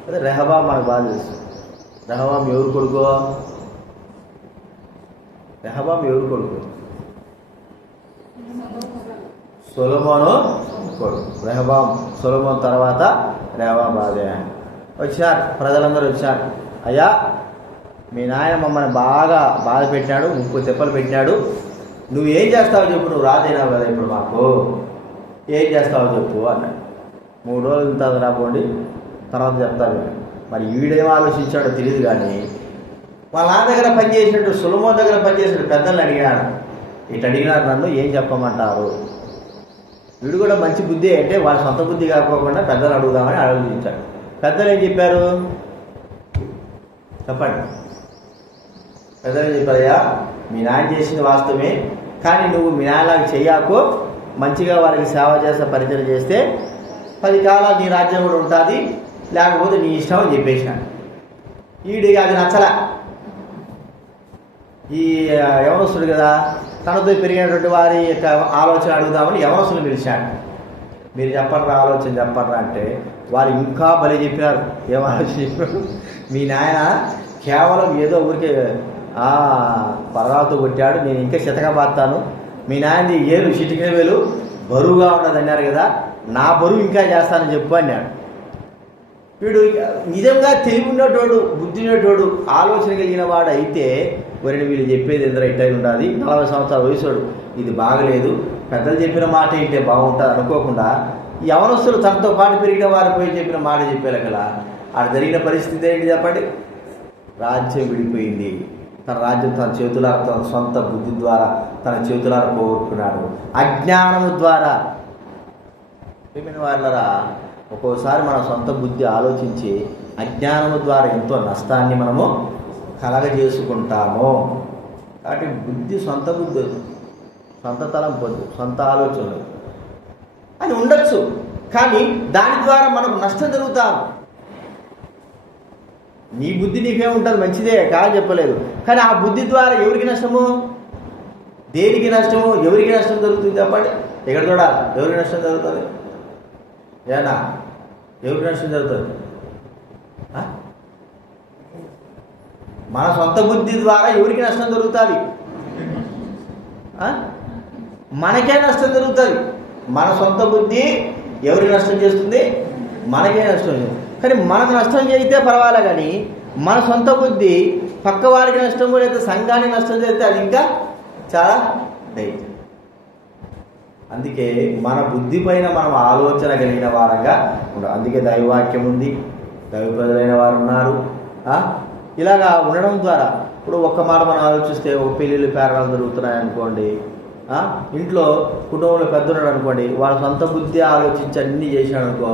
అదే రెహబాం మనకు బాధ చేస్తుంది. రెహబాం ఎవరు కొడుకో? రెహబాం ఎవరు కొడుకు? సొలొమోను కొడుకు. రెహబాం సొలొమోను తర్వాత రెహబాం బాధే. వచ్చారు ప్రజలందరూ వచ్చారు. అయ్యా, మీ నాయన మమ్మల్ని బాగా బాధ పెట్టాడు, 30 తెప్పలు పెట్టాడు, నువ్వేం చేస్తావో చెప్పు, నువ్వు రాజైనావు కదా ఇప్పుడు మాకు, ఏం చేస్తావో చెప్పు అన్నాడు. 3 రోజుల తర్వాత రాబోండి, తర్వాత చెప్తాను. మరి ఈడేం ఆలోచించాడో తెలియదు, కానీ వాళ్ళ నాన్న దగ్గర పనిచేసినట్టు సొలొమోను దగ్గర పనిచేసినట్టు పెద్దల్ని అడిగాడు. ఇటు అడిగినారు, నన్ను ఏం చెప్పమంటారు? వీడు కూడా మంచి బుద్ధి, అంటే వాళ్ళ సొంత బుద్ధి కాకపోకుండా పెద్దలు అడుగుదామని ఆలోచించాడు. పెద్దలు ఏం చెప్పారు చెప్పండి? పెద్దలు చెప్పారయ్యా, మీ నాయన చేసింది వాస్తవమే, కానీ నువ్వు మీ నాయనలాగా చెయ్యాకు, మంచిగా వారికి సేవ చేస్తే పరిచయం చేస్తే 10 కాలాలు నీ రాజ్యం కూడా ఉంటుంది, లేకపోతే నీ ఇష్టం అని చెప్పేసినాడు. ఈడికి అది నచ్చలే. ఈ యవనస్తుడు కదా, తనతో పెరిగినటువంటి వారి యొక్క ఆలోచన అడుగుదామని యవనస్తులు పిలిచాడు. మీరు చెప్పండి, ఆలోచన చెప్పండి అంటే వారు ఇంకా బలి చెప్పినారు. ఏం ఆలోచన చెప్పారు? మీ నాయన కేవలం ఏదో ఊరికే పర్వాలతో కొట్టాడు, నేను ఇంకా చితగా బాస్తాను, మీ నాయనది ఏలు చిటికిన వేలు బరువుగా ఉన్నది అన్నారు కదా, నా బరువు ఇంకా చేస్తానని చెప్పు అన్నాడు. వీడు నిజంగా తెలివి ఉన్నటోడు, బుద్ధి ఉన్నటోడు, ఆలోచన కలిగిన వాడు అయితే వరిని వీళ్ళు చెప్పేది ఎందుకు ఇట్లా ఉండాలి, 40 సంవత్సరాల వయసుడు, ఇది బాగలేదు, పెద్దలు చెప్పిన మాట ఏంటే బాగుంటుంది అనుకోకుండా యవనస్తులు తనతో పాటు పెరిగిన వారు పోయి చెప్పిన మాట చెప్పేలా కదా. ఆడ జరిగిన పరిస్థితి ఏంటి చెప్పండి? రాజ్యం విడిపోయింది. తన రాజ్యం తన చేతులార, తన సొంత బుద్ధి ద్వారా తన చేతులార పోగొట్టుకున్నాడు, అజ్ఞానము ద్వారా. చెప్పిన వాళ్ళరా, ఒక్కోసారి మన సొంత బుద్ధి ఆలోచించి అజ్ఞానము ద్వారా ఎంతో నష్టాన్ని మనము కలగజేసుకుంటాము. కాబట్టి బుద్ధి సొంత బుద్ధి, సొంత తలం పొద్దు, సొంత ఆలోచనలు అది ఉండొచ్చు, కానీ దాని ద్వారా మనకు నష్టం జరుగుతాం. నీ బుద్ధి నీకే ఉంటుంది, మంచిదే కాదు చెప్పలేదు, కానీ ఆ బుద్ధి ద్వారా ఎవరికి నష్టము, దేనికి నష్టము, ఎవరికి నష్టం జరుగుతుంది చెప్పండి? ఎక్కడ చూడాలి? ఎవరికి నష్టం జరుగుతుంది? ఏనా ఎవరికి నష్టం జరుగుతుంది? మన సొంత బుద్ధి ద్వారా ఎవరికి నష్టం జరుగుతుంది? మనకే నష్టం జరుగుతుంది. మన సొంత బుద్ధి ఎవరికి నష్టం చేస్తుంది? మనకే నష్టం చేస్తుంది. కానీ మనకు నష్టం చేస్తే పర్వాలే, కానీ మన సొంత బుద్ధి పక్క వారికి నష్టం లేదా సంఘానికి నష్టం చేస్తే అది ఇంకా చాలా డేంజర్. అందుకే మన బుద్ధి పైన మనం ఆలోచన కలిగిన వారంగా ఉండాలి. అందుకే దైవవాక్యం ఉంది, దైవ ప్రజలైన వారు ఉన్నారు. ఇలాగా ఉండడం ద్వారా ఇప్పుడు ఒక్క మాట మనం ఆలోచిస్తే, ఒక పెళ్ళిళ్ళు పేరాలు జరుగుతున్నాయనుకోండి, ఇంట్లో కుటుంబంలో పెద్దన్నాడు అనుకోండి, వాళ్ళ సొంత బుద్ధి ఆలోచించి అన్నీ చేశాడు అనుకో,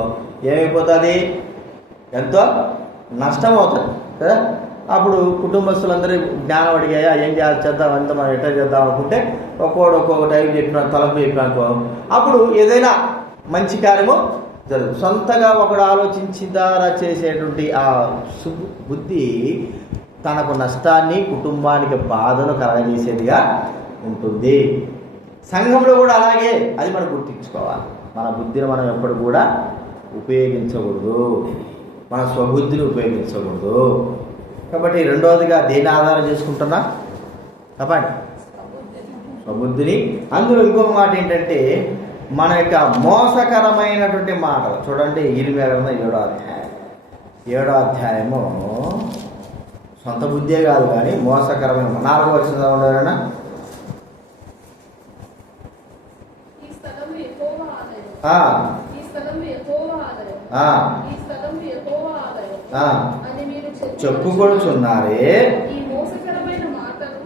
ఏమైపోతుంది? ఎంతో నష్టం అవుతుంది కదా. అప్పుడు కుటుంబస్తులందరూ జ్ఞానం అడిగాయా, ఏం చేద్దాం, ఎంత మనం ఎట్లా చేద్దాం అనుకుంటే ఒక్కొక్క టైం చెప్పిన తలపు చెప్పినాకో అప్పుడు ఏదైనా మంచి కార్యము జరుగుతుంది. సొంతగా ఒకడు ఆలోచించిన ద్వారా చేసేటువంటి ఆ బుద్ధి తనకు నష్టాన్ని, కుటుంబానికి బాధను కలగజేసేదిగా ఉంటుంది. సంఘంలో కూడా అలాగే, అది మనం గుర్తించుకోవాలి. మన బుద్ధిని మనం ఎప్పుడు కూడా ఉపయోగించకూడదు, మన స్వబుద్ధిని ఉపయోగించకూడదు. కాబట్టి రెండవదిగా దేని ఆధారం చేసుకుంటున్నా చెప్పండి? స్వబుద్ధిని. అందులో ఇంకొక మాట ఏంటంటే, మన యొక్క మోసకరమైనటువంటి మాటలు చూడండి. 7వ అధ్యాయం 7వ అధ్యాయము సొంత బుద్ధే కాదు కానీ మోసకరమైన 4వ వచనం ఉండేనా? ఈ స్థలం యెహోవా ఆలయం, ఈ స్థలం యెహోవా ఆలయం అని మీరు చెప్పుకొనుచున్నారే. ఈ మోసకరమైన మాటలు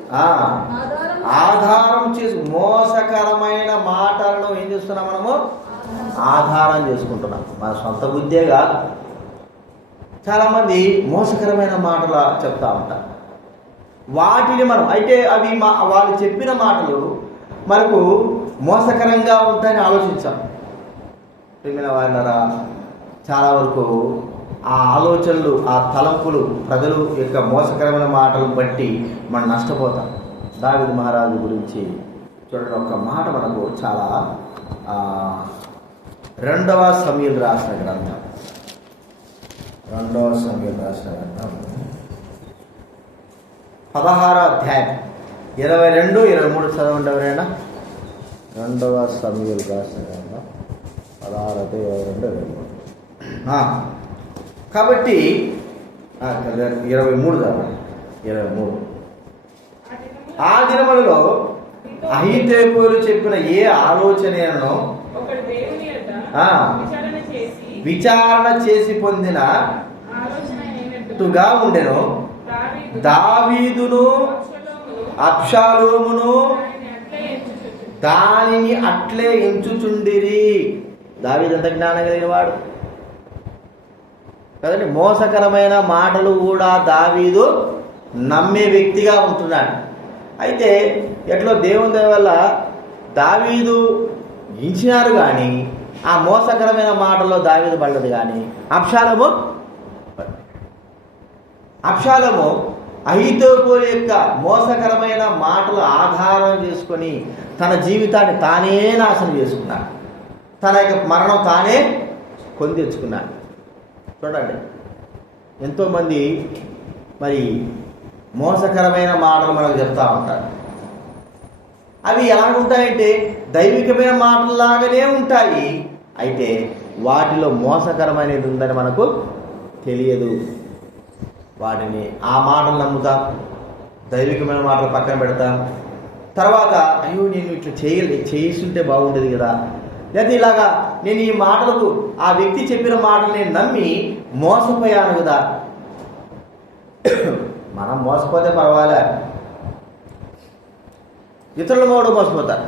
ఆధారం చేసి మోసకరమైన మాటలను ఏం చేస్తున్నాం మనము? ఆధారం చేసుకుంటున్నాం. మన సొంత బుద్ధే కాదు. చాలామంది మోసకరమైన మాటలు చెప్తా ఉంటారు. వాటిని మనం అయితే అవి వాళ్ళు చెప్పిన మాటలు మనకు మోసకరంగా ఉంటాయని ఆలోచించాం. ప్రియమైన వాళ్ళరా, చాలా వరకు ఆ ఆలోచనలు, ఆ తలంపులు, ప్రజలు యొక్క మోసకరమైన మాటలను బట్టి మనం నష్టపోతాం. దావీదు మహారాజు గురించి చూడండి, ఒక మాట మనకు చాలా 2వ సమూయేలు రాసిన గ్రంథం 16వ అధ్యాయం 22, 23 చదవండి ఎవరైనా. 2వ సమూయేలు రాసిన గ్రంథం 16, 22, 23. కాబట్టి 23 చదవండి. 23. ఆ దినములలో అహీతోపెలు చెప్పిన ఏ ఆలోచనను విచారణ చేసి పొందిన టుగా ఉండెను. దావీదును అబ్షాలోమును దానిని అట్లే ఎంచుచుండిరి. దావీదు ఎంత జ్ఞానం కలిగిన వాడు కదండి. మోసకరమైన మాటలు కూడా దావీదు నమ్మే వ్యక్తిగా ఉంటున్నాడు. అయితే ఎట్లో దేవుని దయ వల్ల దావీదు ఇంచినారు కానీ ఆ మోసకరమైన మాటల్లో దావీదు పడ్డది. కానీ అబ్షాలోము అహీతోపెలు యొక్క మోసకరమైన మాటలు ఆధారం చేసుకొని తన జీవితాన్ని తానే నాశనం చేసుకున్నాడు. తన యొక్క మరణం తానే కొని తెచ్చుకున్నాడు. చూడండి, ఎంతోమంది మరి మోసకరమైన మాటలు మనకు చెప్తా ఉంటారు. అవి ఎలా ఉంటాయంటే దైవికమైన మాటల్లాగానే ఉంటాయి. అయితే వాటిలో మోసకరమైనది ఉందని మనకు తెలియదు. వాటిని ఆ మాటలు నమ్ముతాం, దైవికమైన మాటలు పక్కన పెడతాం. తర్వాత అయ్యో నేను ఇట్లా చేస్తుంటే బాగుండేది కదా, లేదా ఇలాగా నేను ఈ మాటలకు ఆ వ్యక్తి చెప్పిన మాటలు నేను నమ్మి మోసపోయాను కదా. మనం మోసపోతే పర్వాలే, ఇతరులు కూడా మోసపోతారు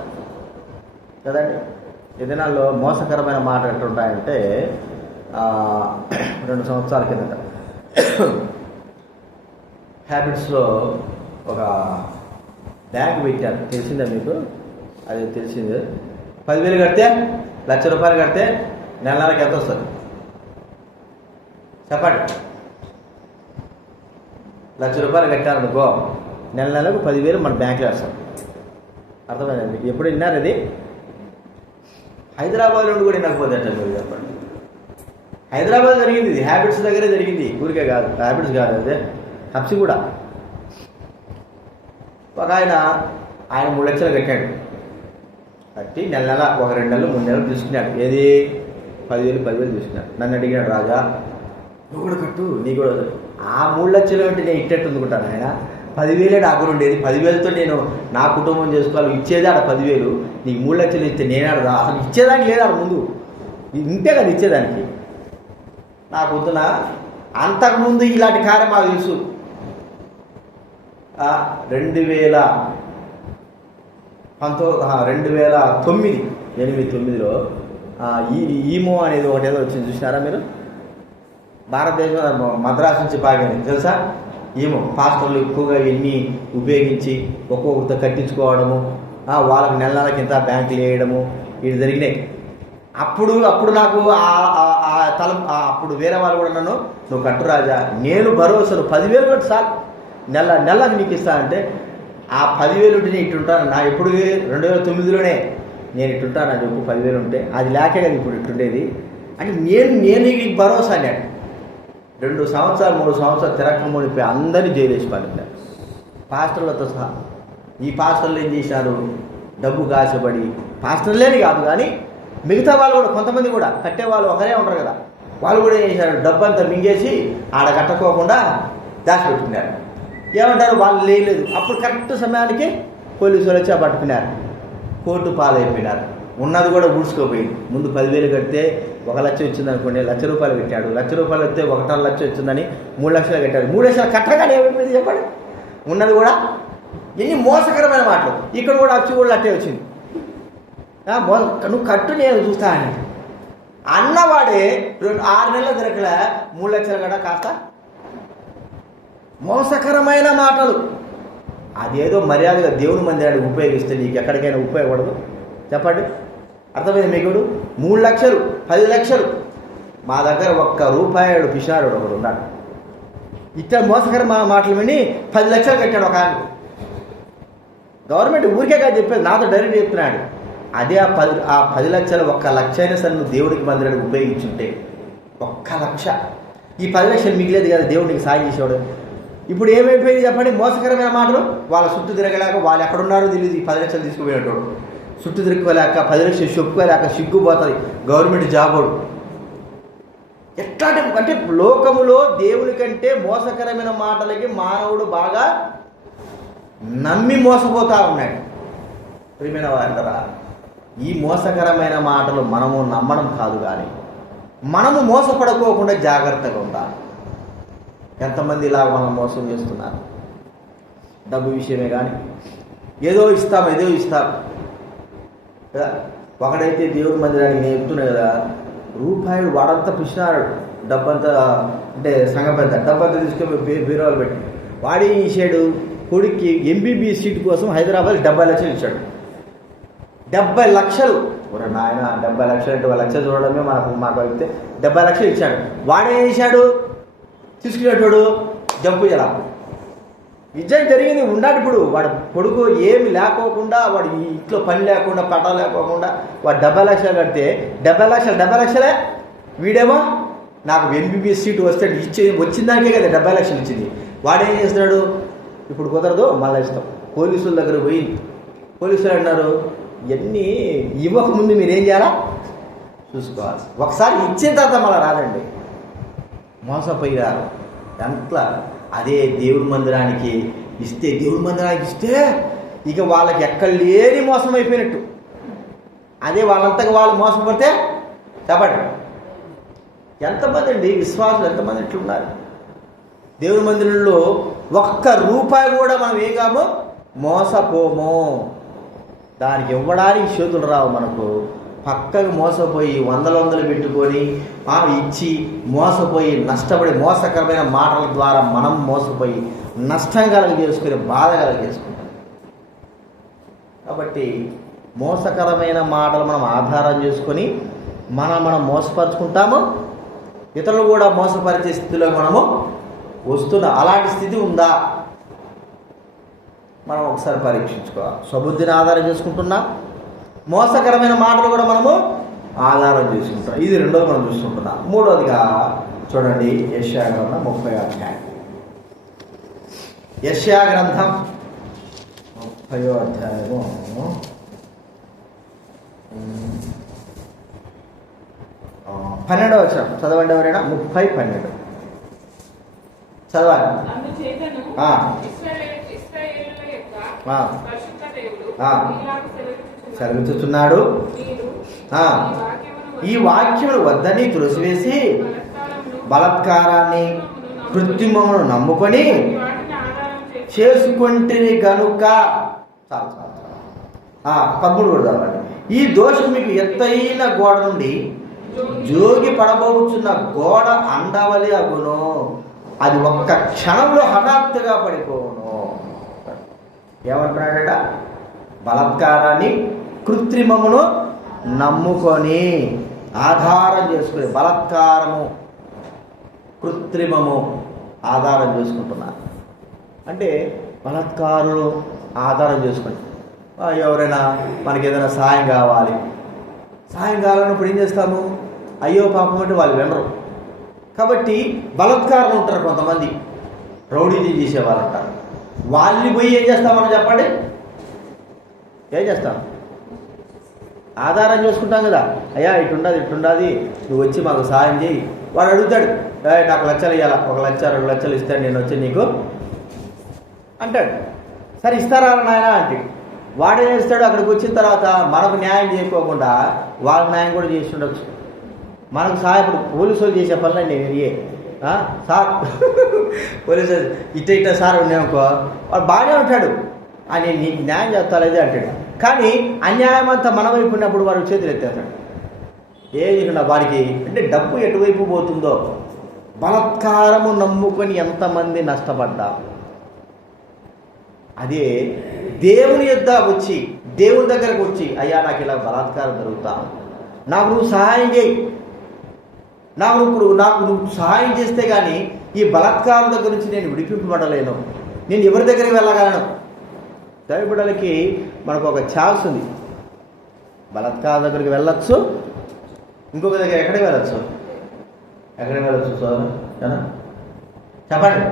కదండి. ఈ దినాల్లో మోసకరమైన మాటలు ఎట్లుంటాయంటే 2 సంవత్సరాల కిందట హ్యాబిట్స్లో ఒక బ్యాంక్ పెట్టారు. తెలిసిందా మీకు? అది తెలిసింది. 10,000 కడితే ₹1,00,000 కడితే నెలకి ఎంత వస్తుంది చెప్పండి? ₹1,00,000 కట్టారనుకో, నెలకు 10,000 మన బ్యాంకులో వేస్తాం. అర్థమైంది? ఎప్పుడు విన్నారు అది? హైదరాబాద్ నుండి కూడా వినకపోతే అంటే మీరు చెప్పండి. హైదరాబాద్ జరిగింది, ఇది హ్యాబిట్స్ దగ్గరే జరిగింది. ఊరికే కాదు, హ్యాబిట్స్ కాదు, అదే హబ్సి కూడా. ఒక ఆయన 3 లక్షలు కట్టాడు. కట్టి నెల 1, 2 నెలలు, 3 నెలలు తీసుకున్నాడు. ఏది? 10,000 తీసుకున్నాడు. నన్ను అడిగాడు, రాజా నువ్వు కూడా కట్టు, నీ కూడా. ఆ 3 లక్షలు అంటే నేను ఇట్టట్టు అందుకుంటాను. ఆయన 10,000 నాకు ఉండేది. 10,000తో నేను నా కుటుంబం చేసుకోవాలి. ఇచ్చేది ఆడ 10,000, నీకు 3 లక్షలు ఇస్తే నేనాడదా? అసలు ఇచ్చేదానికి లేదా ముందు, ఇంతే కదా ఇచ్చేదానికి. నా పొద్దున అంతకుముందు ఇలాంటి కార్యం మాకు తెలుసు. 2009లో ఈమో అనేది ఒకటి ఏదో వచ్చింది, చూసినారా మీరు? భారతదేశం మద్రాసు నుంచి పాగింది తెలుసా? ఏమో పాస్టర్లు ఎక్కువగా ఎన్ని ఉపయోగించి ఒక్కొక్కరితో కట్టించుకోవడము, వాళ్ళకి నెలకి ఇంత బ్యాంకులు వేయడము, ఇవి జరిగినాయి. అప్పుడు నాకు అప్పుడు వేరే వాళ్ళు కూడా నన్ను, నువ్వు కట్టు రాజా, నేను భరోసాను 10,000 కట్టు సార్, నెలకు నీకు ఇస్తా అంటే, ఆ 10,000 ఉంటే నేను ఇట్టుంటాను. నా ఎప్పుడు 2009లోనే నేను ఇట్టుంటాను. అది చెప్పు 10,000 ఉంటే అది లేకే కదా ఇప్పుడు ఇట్టుండేది అంటే నేను నీకు భరోసా అన్నాడు. 2 సంవత్సరాలు 3 సంవత్సరాలు తిరగకపోయి అందరినీ జైలేసి పాలించారు, పాస్టర్లతో సహా. ఈ పాస్టర్లు ఏం చేశారు? డబ్బు కాసపడి, పాస్టర్లేని కాదు కానీ మిగతా వాళ్ళు కూడా, కొంతమంది కూడా కట్టేవాళ్ళు ఒకరే ఉంటారు కదా, వాళ్ళు కూడా ఏం చేశారు? డబ్బు అంతా మింగేసి ఆడ కట్టుకోకుండా దాచిపెట్టుకున్నారు. ఏమంటారు? వాళ్ళు లేదు. అప్పుడు కరెక్ట్ సమయానికి పోలీసులు వచ్చి పట్టుకున్నారు, కోర్టు పాలైపోయినారు. ఉన్నది కూడా ఊడ్చుకోపోయింది. ముందు 10,000 కడితే 1 లక్ష వచ్చింది అనుకోండి, ₹1,00,000 కట్టాడు. ₹1,00,000 వస్తే 1.5 లక్ష వచ్చిందని 3 లక్షలు కట్టాడు. 3 లక్షలు కట్టగానే ఏమైపోయింది చెప్పండి. ఉన్నది కూడా ఎన్ని మోసకరమైన మాటలు. ఇక్కడ కూడా అచ్చు కూడా అట్టే వచ్చింది. నువ్వు కట్టు నేను చూస్తా అని అన్నవాడే 6 నెలల దొరకలే 3 లక్షలు కూడా కాస్త మోసకరమైన మాటలు. అదేదో మర్యాదగా దేవుని మందిరానికి ఉపయోగిస్తే నీకు ఎక్కడికైనా ఉపయోగపడదు చెప్పండి. అర్థమైంది మీకు? 3 లక్షలు 10 లక్షలు మా దగ్గర ₹1 పిషాడు ఒకడు ఉన్నాడు. ఇట్లా మోసకర మాటలు విని 10 లక్షలు కట్టాడు ఒక ఆయన. గవర్నమెంట్ ఊరికే కాదు చెప్పేది, నాతో డైరెక్ట్ చెప్తున్నాడు. అదే ఆ 10 లక్షలు 1 లక్ష అయినా సరే నువ్వు దేవుడికి మందిరానికి ఉపయోగించుంటే 1 లక్ష, ఈ 10 లక్షలు మిగిలేదు కదా దేవుడికి సాయం చేసేవాడు. ఇప్పుడు ఏమైపోయింది చెప్పండి? మోసకరమైన మాటలు. వాళ్ళ చుట్టూ తిరగలేక వాళ్ళు ఎక్కడున్నారో తెలియదు. ఈ 10 లక్షలు తీసుకుపోయినట్టు చుట్టూ తిరుగుకోలేక 10 లక్షలు చెప్పుకోలేక సిగ్గుపోతుంది గవర్నమెంట్ జాబోడు. ఎట్లాంటి అంటే లోకములో దేవుని కంటే మోసకరమైన మాటలకి మానవుడు బాగా నమ్మి మోసపోతా ఉన్నాడు. ప్రియమైన వారంటారా, ఈ మోసకరమైన మాటలు మనము నమ్మడం కాదు, కానీ మనము మోసపడుకోకుండా జాగ్రత్తగా ఉండాలి. ఎంతమంది ఇలా మనం మోసం చేస్తున్నారు. డబ్బు విషయమే కానీ ఏదో ఇస్తాం కదా. ఒకడైతే దేవుడి మందిరానికి నేను చెప్తున్నా కదా, ₹1 వాడంతా పిసినాడు. డబ్బంతా అంటే సంఘం పెద్ద డబ్బంతా తీసుకొని బీరోలు పెట్టి వాడే ఇచ్చాడు. కొడుక్కి MBBS సీట్ కోసం హైదరాబాద్ 70 లక్షలు ఇచ్చాడు. 70 లక్షలు నాయన, 70 లక్షలు అంటే 1 లక్ష చూడడమే మాకు అయితే 70 లక్షలు ఇచ్చాడు. వాడే చేశాడు, తీసుకునేటోడు జంపు ఎలా విజయం జరిగింది ఉన్నాడు. ఇప్పుడు వాడు కొడుకు ఏమి లేకోకుండా, వాడు ఈ ఇంట్లో పని లేకుండా, పట్ట లేకోకుండా వాడు 70 లక్షలు కడితే 70 లక్షలే. వీడేమో నాకు MBBS సీటు వస్తే వచ్చిన దానికే కదా 70 లక్షలు ఇచ్చింది. వాడేం చేస్తున్నాడు? ఇప్పుడు కుదరదు మళ్ళీ ఇస్తాం. పోలీసుల దగ్గర పోయి పోలీసులు అన్నారు, ఇవన్నీ ఇవ్వకముందు మీరు ఏం చేయాలా చూసుకోవాలి. ఒకసారి ఇచ్చిన తర్వాత మళ్ళీ రాదండి, మోసపోయారు. ఎంతలా అదే దేవుడి మందిరానికి ఇస్తే ఇక వాళ్ళకి ఎక్కడ లేని మోసం అయిపోయినట్టు. అదే వాళ్ళంతగా వాళ్ళు మోసపడితే చెప్పండి ఎంతమంది అండి విశ్వాసులు, ఎంతమంది ఇట్లున్నారు. దేవుడి మందిరంలో ₹1 కూడా మనం ఏం కాము మోసపోము. దానికి ఇవ్వడానికి చేతులు రావు మనకు. పక్కకు మోసపోయి వందలు పెట్టుకొని ఇచ్చి మోసపోయి నష్టపడి మోసకరమైన మాటల ద్వారా మనం మోసపోయి నష్టం చేసుకుని బాధ చేసుకుంటాం. కాబట్టి మోసకరమైన మాటలు మనం ఆధారం చేసుకొని మనం మోసపరుచుకుంటాము. ఇతరులు కూడా మోసపరిచే స్థితిలో మనము వస్తున్నాం. అలాంటి స్థితి ఉందా మనం ఒకసారి పరీక్షించుకోవాలి. స్వబుద్ధిని ఆధారం చేసుకుంటున్నాం, మోసకరమైన మాటలు కూడా మనము ఆధారం చేసుకుంటాం. ఇది రెండోది మనం చూసుకుంటున్నాం. మూడోదిగా చూడండి, యెషయా గ్రంథం 30వ అధ్యాయం. యెషయా గ్రంథం 30వ అధ్యాయము 12వ వచనం చదవండి ఎవరైనా. 30:12 చదవాలి. సెలవిస్తున్నాడు, ఈ వాక్యములు వద్దని తులసివేసి బలత్కారాన్ని కృత్రిమమును నమ్ముకొని చేసుకుంటే గనుక 13 కూడా. ఈ దోషం మీకు ఎత్తైన గోడ నుండి జోగి పడబోచున్న గోడ అండవలి అగును, అది ఒక్క క్షణంలో హఠాత్తుగా పడిపోవును. ఏమంటున్నాడట? బలత్కారాన్ని కృత్రిమమును నమ్ముకొని ఆధారం చేసుకుని, బలత్కారము కృత్రిమము ఆధారం చేసుకుంటున్నారు. అంటే బలత్కారులు ఆధారం చేసుకుని ఎవరైనా మనకి ఏదైనా సాయం కావాలన్నప్పుడు ఏం చేస్తాము? అయ్యో పాపం అంటే వాళ్ళు వినరు. కాబట్టి బలత్కారులు ఉంటారు కొంతమంది, రౌడీజీ చేసేవాళ్ళు ఉంటారు. వాళ్ళని పోయి ఏం చేస్తాం మనం చెప్పండి? ఏం చేస్తాం? ఆధారం చేసుకుంటాం కదా. అయ్యా ఇటుండది నువ్వు వచ్చి మాకు సాయం చేయి. వాడు అడుగుతాడు, నాకు లక్షలు ఇవ్వాలా, 1 లక్ష 2 లక్షలు ఇస్తాను నేను వచ్చి నీకు అంటాడు. సరే ఇస్తారా నాయన అంటే వాడే చేస్తాడు. అక్కడికి వచ్చిన తర్వాత మనకు న్యాయం చేయకోకుండా వాళ్ళకి న్యాయం కూడా చేసి ఉండొచ్చు. మనకు ఇప్పుడు పోలీసు వాళ్ళు చేసే పనులండి ఏ సార్ పోలీసు ఇట్ట సార్ ఉన్నామనుకో వాడు బాగానే ఉంటాడు, అని నీకు న్యాయం చేస్తాలేదే అంటాడు. కానీ అన్యాయం అంతా మన వైపు ఉన్నప్పుడు వాడు చేతులు ఎత్తేస్తాడు. ఏదికుండా వారికి అంటే డబ్బు ఎటువైపు పోతుందో. బలాత్కారము నమ్ముకొని ఎంతమంది నష్టపడ్డా, అదే దేవుని యొద్ద వచ్చి దేవుని దగ్గరకు వచ్చి అయ్యా నాకు ఇలా బలాత్కారం జరుగుతా, నాకు నువ్వు సహాయం చేయి, నాకు నువ్వు సహాయం చేస్తే కానీ ఈ బలాత్కారం దగ్గర నుంచి నేను విడిపింపబడలేను, నేను ఎవరి దగ్గరికి వెళ్ళగలను. దైవబిడ్డలకి మనకు ఒక ఛాన్స్ ఉంది. బలాత్కారం దగ్గరికి వెళ్ళొచ్చు, ఇంకొక దగ్గర ఎక్కడికి వెళ్ళొచ్చు సోదరు చెప్పండి,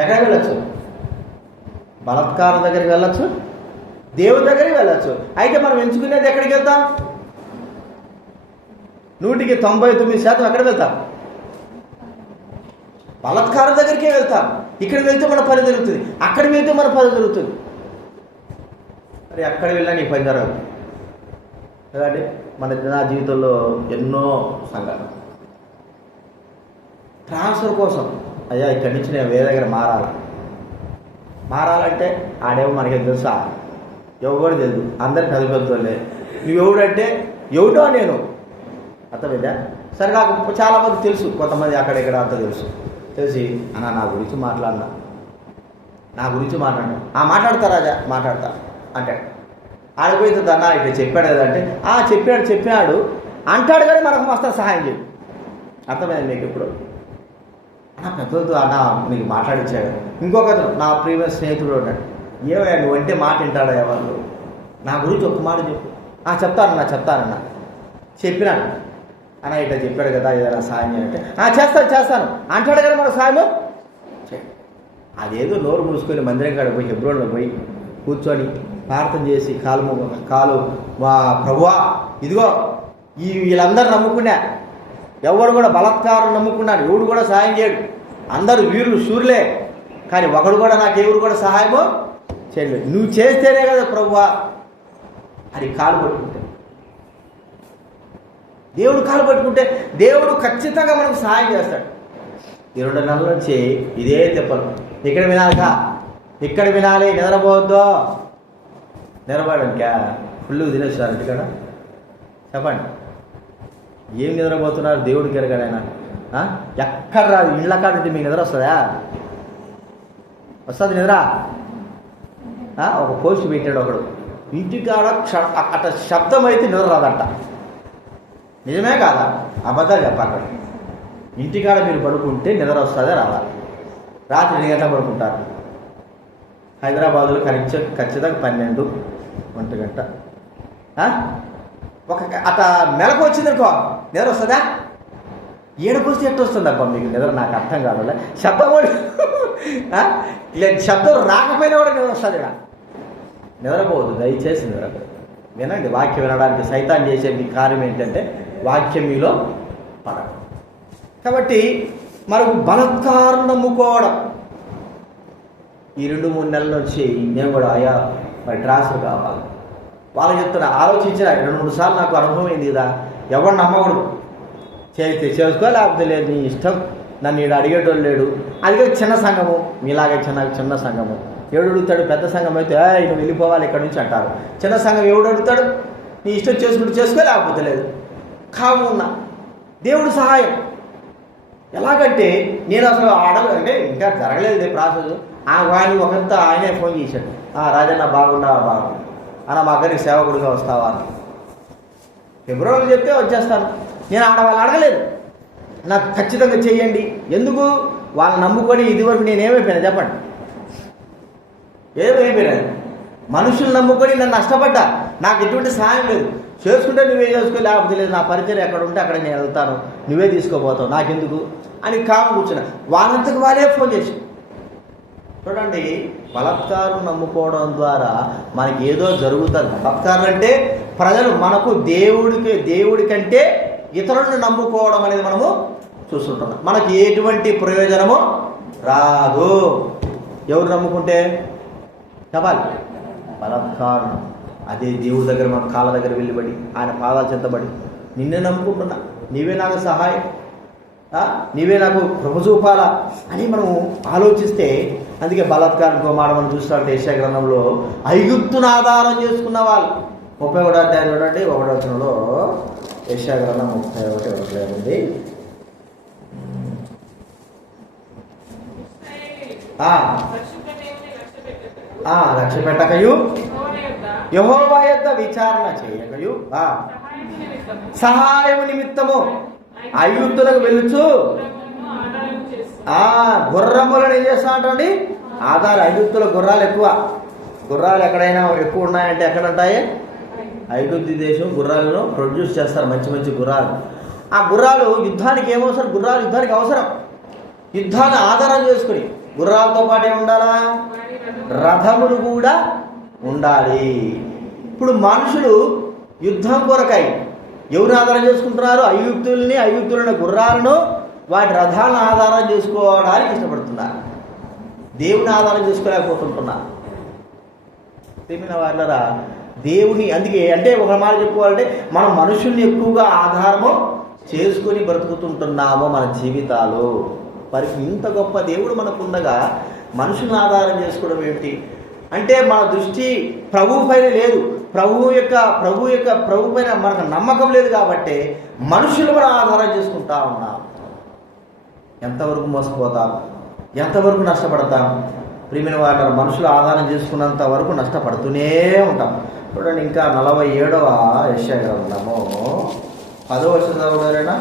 ఎక్కడికి వెళ్ళొచ్చు? బలాత్కారం దగ్గరికి వెళ్ళొచ్చు, దేవుని దగ్గరికి వెళ్ళొచ్చు. అయితే మనం ఎంచుకునేది ఎక్కడికి వెళ్తాం? 99% ఎక్కడ వెళ్తాం? బలాత్కారం దగ్గరికే వెళ్తాం. ఇక్కడికి వెళ్తే మన పని జరుగుతుంది, అక్కడికి వెళ్తే మన పని జరుగుతుంది. మరి అక్కడ వెళ్ళినా నీ పని జరగదు కదండి. నా జీవితంలో ఎన్నో సంఘాలు ట్రాన్స్ఫర్ కోసం, అయ్యా ఇక్కడి నుంచి నేను వేరే దగ్గర మారాలంటే ఆడేమో మనకి తెలుసా? ఎవరు తెలుసు, అందరికి చదివిపోతుందిలే. నువ్వు ఎవడంటే ఎవడో నేను అర్థమైందా? సరే నాకు చాలామంది తెలుసు, కొంతమంది అక్కడెక్కడ అంతా తెలిసి అన్న నా గురించి మాట్లాడినా మాట్లాడతా రాజా మాట్లాడతా అంటే ఆడిపోతుంది అన్న ఇట్లా చెప్పాడు కదంటే చెప్పాడు అంటాడు, కానీ మనకు మస్తు సహాయం చేయడు. అర్థమైంది మీకు? ఇప్పుడు నా పెద్దలతో అన్న నీకు మాట్లాడించాడు. ఇంకొకరు నా ప్రియమైన స్నేహితుడు ఉన్నాడు, ఏమయ్యా నువ్వంటే మాట వింటాడా ఎవరు? నా గురించి ఒక్క మాట చెప్పు. చెప్తానన్నా చెప్పినాను అన్న ఇట్లా చెప్పాడు కదా ఏదైనా సాయం చేయాలంటే చేస్తాను అంటాడు, కానీ మన సాయం అదేదో నోరు మూసుకొని మందిరం కాడ పోయి హెబ్రోన్లో పోయి కూర్చొని ప్రార్థన చేసి కాలు మా ప్రభువా ఇదిగో వీళ్ళందరూ నమ్ముకున్నా, ఎవడు కూడా బలాత్కారం నమ్ముకున్నాడు, ఎవడు కూడా సహాయం చేయడు, అందరూ వీరులు శూరులే, కానీ ఒకడు కూడా నాకు ఎవరు కూడా సహాయము చేయలేదు, నువ్వు చేస్తేనే కదా ప్రభువా అని కాలు పట్టుకుంటే, దేవుడు కాలు పట్టుకుంటే దేవుడు ఖచ్చితంగా మనకు సహాయం చేస్తాడు. 2 నెలల నుంచి ఇదే తెప్పలు. ఇక్కడ వినాలి నిద్రపోవద్దు. నిద్రపోవడానికా? ఫుల్గా తినేస్తారు ఇక్కడ. చెప్పండి, ఏం నిద్రపోతున్నారు? దేవుడికి ఎరగాడైనా ఎక్కడ రాదు. ఇళ్ళ కాడ ఉంటే మీకు నిద్ర వస్తుందా? వస్తుంది నిద్ర? ఒక పోస్ట్ పెట్టాడు ఒకడు, ఇంటికాడ అట్ట శబ్దం అయితే నిద్ర రాదంట. నిజమే కాదా? అబద్ధాలు చెప్పాలి. ఇంటికాడ మీరు పడుకుంటే నిద్ర వస్తుందా రాదా? రాత్రి 2 గంటల పడుకుంటారు. హైదరాబాదులో ఖచ్చితంగా 12-1 గంట. అట్ట మెలకు వచ్చిందనుకో నిద్ర వస్తుందా? ఏడుకొస్తే ఎట్టు వస్తుంది అబ్బా మీకు నిద్ర? నాకు అర్థం కావాలి. శబ్దం కూడా శబ్దం రాకపోయినా కూడా నిద్ర వస్తుంది. నిద్రపోవద్దు దయచేసి. వినండి, వాక్యం వినడానికి సైతాన్ చేసే మీ కార్యం ఏంటంటే వాక్యం మీలో పడదు. కాబట్టి మనకు బలాత్కారం నమ్ముకోవడం. ఈ 2-3 నెలల నుంచి నేను కూడా అయ్యా మరి ట్రాన్స్ఫర్ కావాలి వాళ్ళకి చెప్తున్నా. ఆలోచించిన 2-3 సార్లు నాకు అనుభవం అయింది కదా. ఎవరు నమ్మకూడదు, చేస్తే చేసుకో లేకపోతే లేదు నీ ఇష్టం, నన్ను ఈడు అడిగేటోళ్ళు లేడు. అది కూడా చిన్న సంఘము, మీలాగే చిన్న సంఘము. ఎవడు అడుగుతాడు? పెద్ద సంఘం అయితే నువ్వు వెళ్ళిపోవాలి ఇక్కడ నుంచి అంటారు. చిన్న సంఘం ఎవడు అడుగుతాడు? నీ ఇష్టం చేసుకుంటూ చేసుకో లేకపోతే లేదు. కావున్నా దేవుడు సహాయం ఎలాగంటే నేను అసలు అంటే ఇంకా జరగలేదు ప్రాసెస్. వాడిని ఒకంతా ఆయనే ఫోన్ చేశాడు, రాజన్న బాగున్నావా అన్న మా అక్కడికి సేవకుడిగా వస్తావా అని. ఫిబ్రవరిలో చెప్తే వచ్చేస్తాను. నేను ఆడవాళ్ళు అడగలేదు, నాకు ఖచ్చితంగా చెయ్యండి. ఎందుకు? వాళ్ళని నమ్ముకొని ఇదివరకు నేనేమైపోయాను చెప్పండి? ఏమైపోయినాను? మనుషులు నమ్ముకొని నన్ను నష్టపడ్డా, నాకు ఎటువంటి సహాయం లేదు. చేసుకుంటే నువ్వే చేసుకో లేకపోతే లేదు, నా పరిచయం ఎక్కడ ఉంటే అక్కడ నేను వెళ్తాను, నువ్వే తీసుకోపోతావు నాకెందుకు అని కూర్చున్నా. వాళ్ళంతకు వాళ్ళే ఫోన్ చేసి చూడండి. బలాత్కారం నమ్ముకోవడం ద్వారా మనకి ఏదో జరుగుతుంది. బలాత్కారం అంటే ప్రజలు మనకు దేవుడి కంటే ఇతరులను నమ్ముకోవడం అనేది మనము చూస్తుంటున్నాం. మనకి ఎటువంటి ప్రయోజనము రాదు. ఎవరు నమ్ముకుంటే చెప్పాలి? బలాత్కారం. అదే దేవుడి దగ్గర మన కాళ్ళ దగ్గర వెళ్ళిబడి ఆయన పాదాలు చెంతబడి నిన్నే నమ్ముకుంటున్నా, నీవే నాకు సహాయం, నీవే నాకు కృప చూపాలా అని మనం ఆలోచిస్తే, అందుకే బలాత్కారం మాట మనం చూసినట్టు యెషయా గ్రంథంలో ఐగుప్తును ఆధారం చేసుకున్న వాళ్ళు 31వ అధ్యాయం చూడండి, 1వ వచనంలో యెషయా గ్రంథం 31 ఉంది. లక్ష్య పెట్టకయు యెహోవా యొద్ద విచారణ చేయకయు సహాయము నిమిత్తము ఐగుప్తులకు వెళ్ళుచు గుర్రములను ఏం చేస్తా అంటండి ఆధార. ఐగుప్తుల గుర్రాలు ఎక్కువ, గుర్రాలు ఎక్కడైనా ఎక్కువ ఉన్నాయంటే ఎక్కడ ఉంటాయి? ఐగుప్తు దేశం గుర్రాలను ప్రొడ్యూస్ చేస్తారు, మంచి మంచి గుర్రాలు. ఆ గుర్రాలు యుద్ధానికి ఏమవసరం? గుర్రాలు యుద్ధానికి అవసరం. యుద్ధాన్ని ఆధారం చేసుకుని గుర్రాలతో పాటు ఏముండాలా? రథములు కూడా ఉండాలి. ఇప్పుడు మనుషులు యుద్ధం కొరకై ఎవరిని ఆధారం చేసుకుంటున్నారు? ఐగుప్తులని గుర్రాలను వాటి రథాలను ఆధారం చేసుకోవడానికి ఇష్టపడుతున్నారు. దేవుని ఆధారం చేసుకోలేకపోతుంటున్నారు. తెలిసిన వాళ్ళరా దేవుని, అందుకే అంటే ఒక మాట చెప్పుకోవాలంటే మనం మనుషుల్ని ఎక్కువగా ఆధారము చేసుకొని బ్రతుకుతుంటున్నాము మన జీవితాలు. మరి ఇంత గొప్ప దేవుడు మనకుండగా మనుషులను ఆధారం చేసుకోవడం ఏమిటి అంటే మన దృష్టి ప్రభువు పైన లేదు. ప్రభు పైన మనకు నమ్మకం లేదు కాబట్టి మనుషులు మనం ఆధారం చేసుకుంటా ఉన్నాం. ఎంతవరకు మోసపోతాం, ఎంతవరకు నష్టపడతాం? ప్రియమైన వారు మనుషులు ఆధారం చేసుకున్నంత వరకు నష్టపడుతూనే ఉంటాం. చూడండి, ఇంకా 47వ యెషయా గ్రంథము 10వ వచనం చదవలేనా?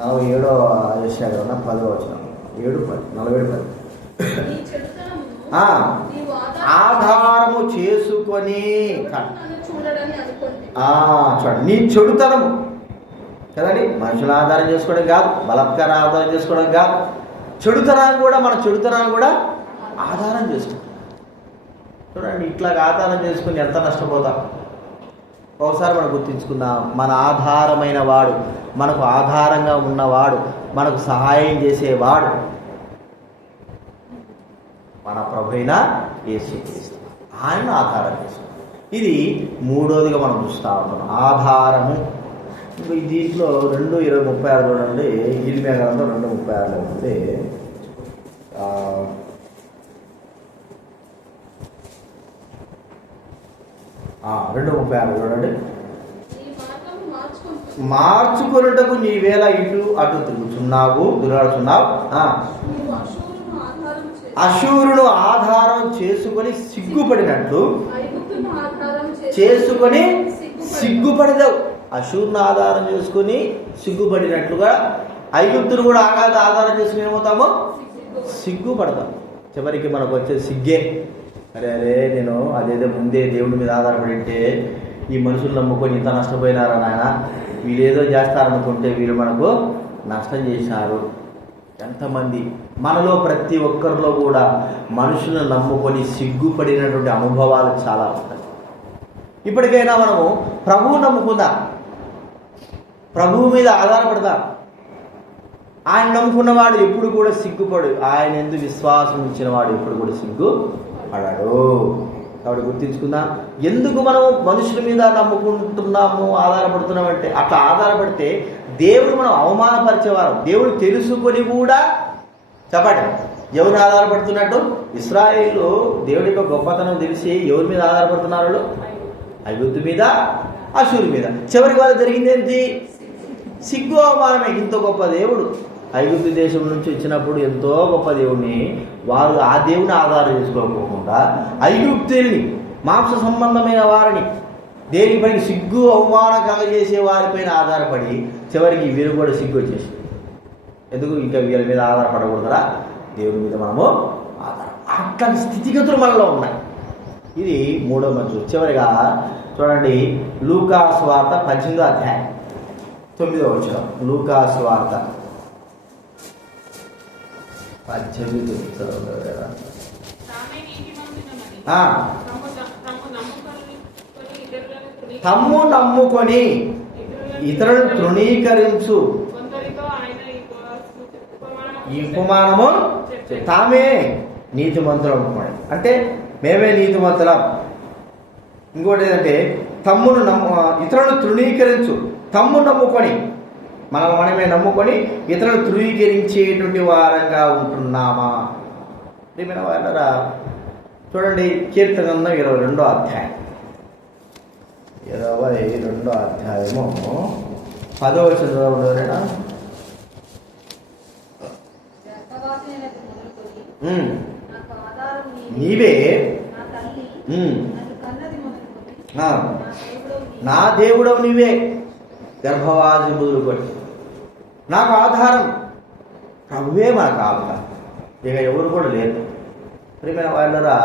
47వ యెషయా గ్రంథం 10వ వచనం 47:10 ఆధారము చేసుకొని చూడండి, నీ చెడుతనము కదండి. మనుషుల ఆధారం చేసుకోవడం కాదు, బలాత్కార ఆధారం చేసుకోవడం కాదు, చెడుతనాన్ని కూడా మన చెడుతనాన్ని కూడా ఆధారం చేసుకుంటాం. చూడండి, ఇట్లా ఆధారం చేసుకుని ఎంత నష్టపోతాం. ఒకసారి మనం గుర్తించుకుందాం, మన ఆధారమైన వాడు, మనకు ఆధారంగా ఉన్నవాడు, మనకు సహాయం చేసేవాడు మన ప్రభువైన యేసుక్రీస్తు. ఆయన ఆధారం చేసుకుంటాం. ఇది మూడోదిగా మనం చూస్తూ ఉన్నాం, ఆధారము. దీంట్లో 2:20-36 చూడండి, ఇర్మియా గ్రంథం 2:36 ఉంది. 2:36 చూడండి. మార్చుకొనుటకు నీవేళ ఇటు అటు తిరుగుతున్నావు. అశూరును ఆధారం చేసుకొని సిగ్గుపడదావు. అశూరును ఆధారం చేసుకుని సిగ్గుపడినట్లుగా ఐగుప్తును కూడా ఆధారం చేసుకుని ఏమవుతామో సిగ్గుపడతాం. చివరికి మనకు వచ్చే సిగ్గే, అరే నేను అదేదో ముందే దేవుడి మీద ఆధారపడి ఉంటే ఈ మనుషులు నమ్ముకొని ఇంత నష్టపోయినారా నాయన, వీళ్ళు ఏదో చేస్తారనుకుంటే వీళ్ళు మనకు నష్టం చేసినారు. ఎంతమంది మనలో ప్రతి ఒక్కరిలో కూడా మనుషులను నమ్ముకొని సిగ్గుపడినటువంటి అనుభవాలు చాలా ఉంటాయి. ఇప్పటికైనా మనము ప్రభువు నమ్ముకుందాం, ప్రభువు మీద ఆధారపడదాం. ఆయన నమ్ముకున్నవాడు ఎప్పుడు కూడా సిగ్గుపడు, ఆయన ఎందుకు విశ్వాసం ఇచ్చిన వాడు ఎప్పుడు కూడా సిగ్గుపడడు. కాబట్టి గుర్తించుకుందాం, ఎందుకు మనం మనుషుల మీద నమ్ముకుంటున్నాము, ఆధారపడుతున్నామంటే అట్లా ఆధారపడితే దేవుడు మనం అవమానపరిచేవారు. దేవుడు తెలుసుకొని కూడా చెప్పండి ఎవరిని ఆధారపడుతున్నట్టు? ఇశ్రాయేలు దేవుడి యొక్క గొప్పతనం తెలిసి ఎవరి మీద ఆధారపడుతున్నారు? ఐగుప్తు మీద, అశూరు మీద. చివరికి వాళ్ళు జరిగింది ఏంటి? సిగ్గు, అవమానమే. ఇంత గొప్ప దేవుడు ఐగుప్తు దేశం నుంచి వచ్చినప్పుడు ఎంతో గొప్ప దేవుడిని వారు ఆ దేవుని ఆధారం చేసుకోకపోకుండా ఐగుప్తుల్ని, మాంస సంబంధమైన వారిని, దేనిపైన సిగ్గు అవమానం కలగజేసే వారిపైన ఆధారపడి చివరికి వీరు కూడా సిగ్గు వచ్చేసి ఎందుకు ఇంకా వీళ్ళ మీద ఆధారపడకూడదరా, దేవుని మీద మనము అట్లాంటి స్థితిగతులు మనలో ఉన్నాయి. ఇది మూడో మంచు. చివరిగా చూడండి, లూకా సువార్త 18వ అధ్యాయం 9వ వచనం. లూకా సువార్త 18 తమ్ము నమ్ముకొని ఇతరులను తృణీకరించు ఈ ఉపమానము తామే నీతిమంతులు అనుకోండి. అంటే మేమే నీతిమంతులం. ఇంకోటి ఏంటంటే ఇతరులను తృణీకరించు. తమ్మును నమ్ముకొని మనమే నమ్ముకొని ఇతరులను తృణీకరించేటువంటి వారంగా ఉంటున్నామా? ప్రియమైన వాళ్ళరా, చూడండి కీర్తన గ్రంథం 22వ అధ్యాయం 22వ అధ్యాయము 10వ వచనం ఉండేనా? నీవే నా దేవుడవు, నీవే గర్భవాసి మొదలుకొని నాకు ఆధారం. ప్రభువే మనకు ఆధారం, ఇక ఎవరు కూడా లేదు. ప్రియమైన వాళ్ళరా,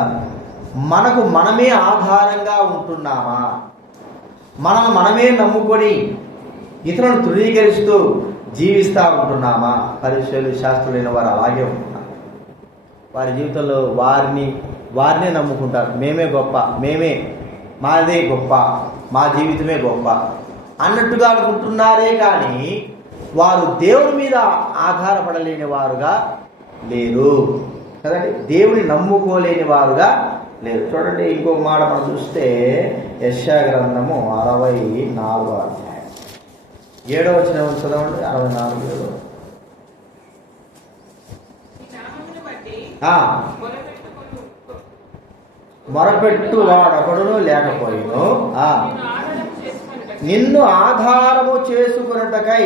మనకు మనమే ఆధారంగా ఉంటున్నామా? మనమే నమ్ముకొని ఇతరులను తృణీకరిస్తూ జీవిస్తూ ఉంటున్నామా? పరిశీలు శాస్త్రులైన వారు అలాగే ఉంటున్నారు. వారి జీవితంలో వారినే నమ్ముకుంటారు. మేమే గొప్ప, మాదే గొప్ప, మా జీవితమే గొప్ప అన్నట్టుగా అనుకుంటున్నారే కానీ వారు దేవుని మీద ఆధారపడలేని వారుగా లేరు కదండి. దేవుని నమ్ముకోలేని వారుగా లేరు. చూడండి ఇంకొక మాట మనం చూస్తే యెషయా గ్రంథము 64వ అధ్యాయం 7వ వచనం చదవండి. 64 మొరపెట్టు వాడొకడును లేకపోయిను, నిన్ను ఆధారము చేసుకున్నటకై,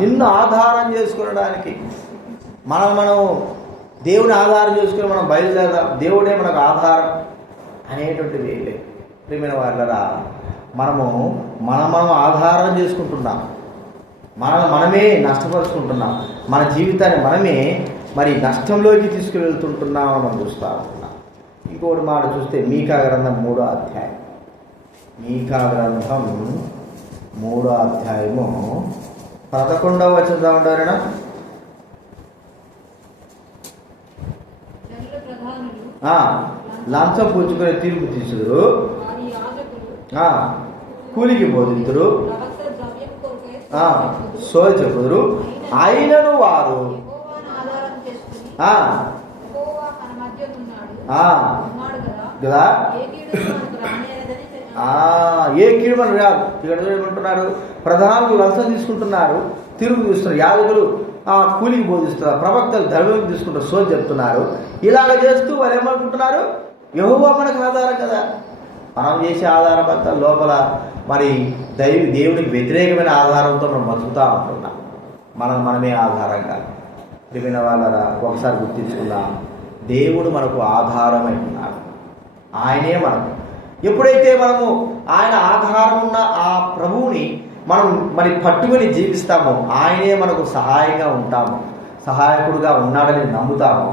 నిన్ను ఆధారం చేసుకునడానికి మనం దేవుని ఆధారం చేసుకుని మనం బయలుదేరదాం. దేవుడే మనకు ఆధారం అనేటువంటిది లేదు. ప్రియమైన వాళ్ళరా, మనం ఆధారం చేసుకుంటున్నాం, మనమే నష్టపరుచుకుంటున్నాం, మన జీవితాన్ని మనమే మరి నష్టంలోకి తీసుకువెళ్తుంటున్నామని మనం చూస్తూ ఉంటున్నాం. ఇంకోటి మాట చూస్తే మీకా గ్రంథం 3వ అధ్యాయం, మీకా గ్రంథం 3వ అధ్యాయము 11వ వచనం ఉంటారేనా? లంచం పుచ్చుకునే తీర్పు తీసుదురు, కూలికి బోధింతురు, సోది చెప్పుదురు, అయినను వారు కదా ఏ కీడు మనం రాదు. ఇక్కడ ఏమంటున్నారు? ప్రధానులు లంచం తీసుకుంటున్నారు, తిరుగు తీస్తున్నారు, యాజకులు కూలికి బోధిస్తున్నారు, ప్రవక్తలు ద్రవ్యం తీసుకుంటారు, సోది చెప్తున్నారు. ఇలాగ చేస్తూ వాళ్ళు ఏమనుకుంటున్నారు? యెహోవా మనకు ఆధారం కదా. మనం చేసే ఆధారం అంతా లోపల మరి దేవునికి వ్యతిరేకమైన ఆధారంతో మనం బతుకుతూ ఉంటున్నాం. మనమే ఆధారంగా. ప్రియమైన వాళ్ళరా, ఒకసారి గుర్తించుకుందాం, దేవుడు మనకు ఆధారమై ఉన్నాడు. ఆయనే మనకు. ఎప్పుడైతే మనము ఆయన ఆధారం ఉన్న ఆ ప్రభువుని మనం మరి పట్టుకుని జీవిస్తామో ఆయనే మనకు సహాయంగా ఉంటాము, సహాయకుడుగా ఉన్నాడని నమ్ముతాము.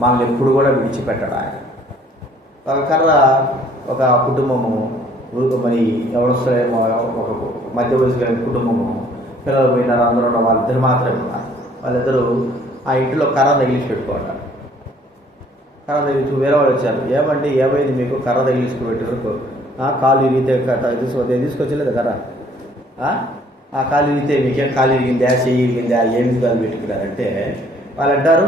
మనల్ని ఎప్పుడు కూడా విడిచిపెట్టడు ఆయన. ఒక కర్ర ఒక కుటుంబము మరి ఎవరొస్తారేమో, ఒక మధ్య వయసు కలిగిన కుటుంబము, పిల్లలు పోయినారు, అందరూ ఉన్న వాళ్ళిద్దరు మాత్రమే ఉన్నారు. వాళ్ళిద్దరూ ఆ ఇంటిలో కర్ర తగిలిసి పెట్టుకోండి. కర్ర తగిలించి వేరే వాళ్ళు వచ్చారు, ఏమండి ఏమైంది మీకు? కర్ర తగిలించుకు పెట్టారు, కాలు ఇరిగితే తీసుకొచ్చలేదు కర్ర, ఆ కాలు ఇరిగితే మీకేం కాలు ఇరిగిందా, చెయ్యి ఇరిగిందా, ఏమి కాలు పెట్టుకున్నారంటే వాళ్ళు అంటారు,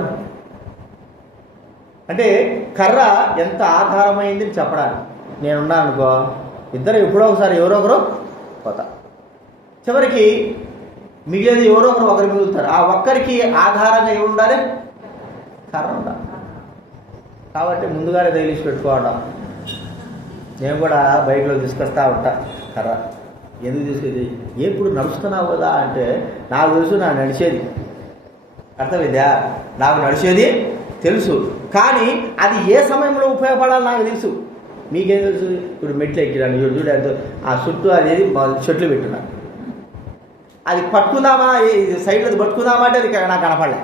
అంటే కర్ర ఎంత ఆధారమైంది చెప్పడానికి. నేనున్నాను అనుకో, ఇద్దరు ఎప్పుడో ఒకసారి ఎవరో ఒకరు పోతా, చివరికి మిగిలినది ఎవరో ఒకరు మిగులుతారు. ఆ ఒక్కరికి ఆధారంగా ఏమి ఉండాలి? కర్ర ఉండాలి. కాబట్టి ముందుగానే తగిలిసి పెట్టుకోవడం. నేను కూడా బైక్లో తీసుకొస్తా ఉంటా కర్ర. ఎందుకు తీసుకొచ్చి? ఎప్పుడు నడుస్తున్నావు కదా అంటే, నాకు తెలుసు నాకు నడిచేది, అర్థమైందా? నాకు నడిచేది తెలుసు, కానీ అది ఏ సమయంలో ఉపయోగపడాలో నాకు తెలుసు. మీకేం తెలుసు? ఇప్పుడు మెట్లు ఎక్కిరాను, చూడండి ఆ చుట్టూ అనేది చెట్లు పెట్టున్నాను, అది పట్టుకుందామా, సైడ్లో పట్టుకుందామా అంటే అది నాకు కనపడలే.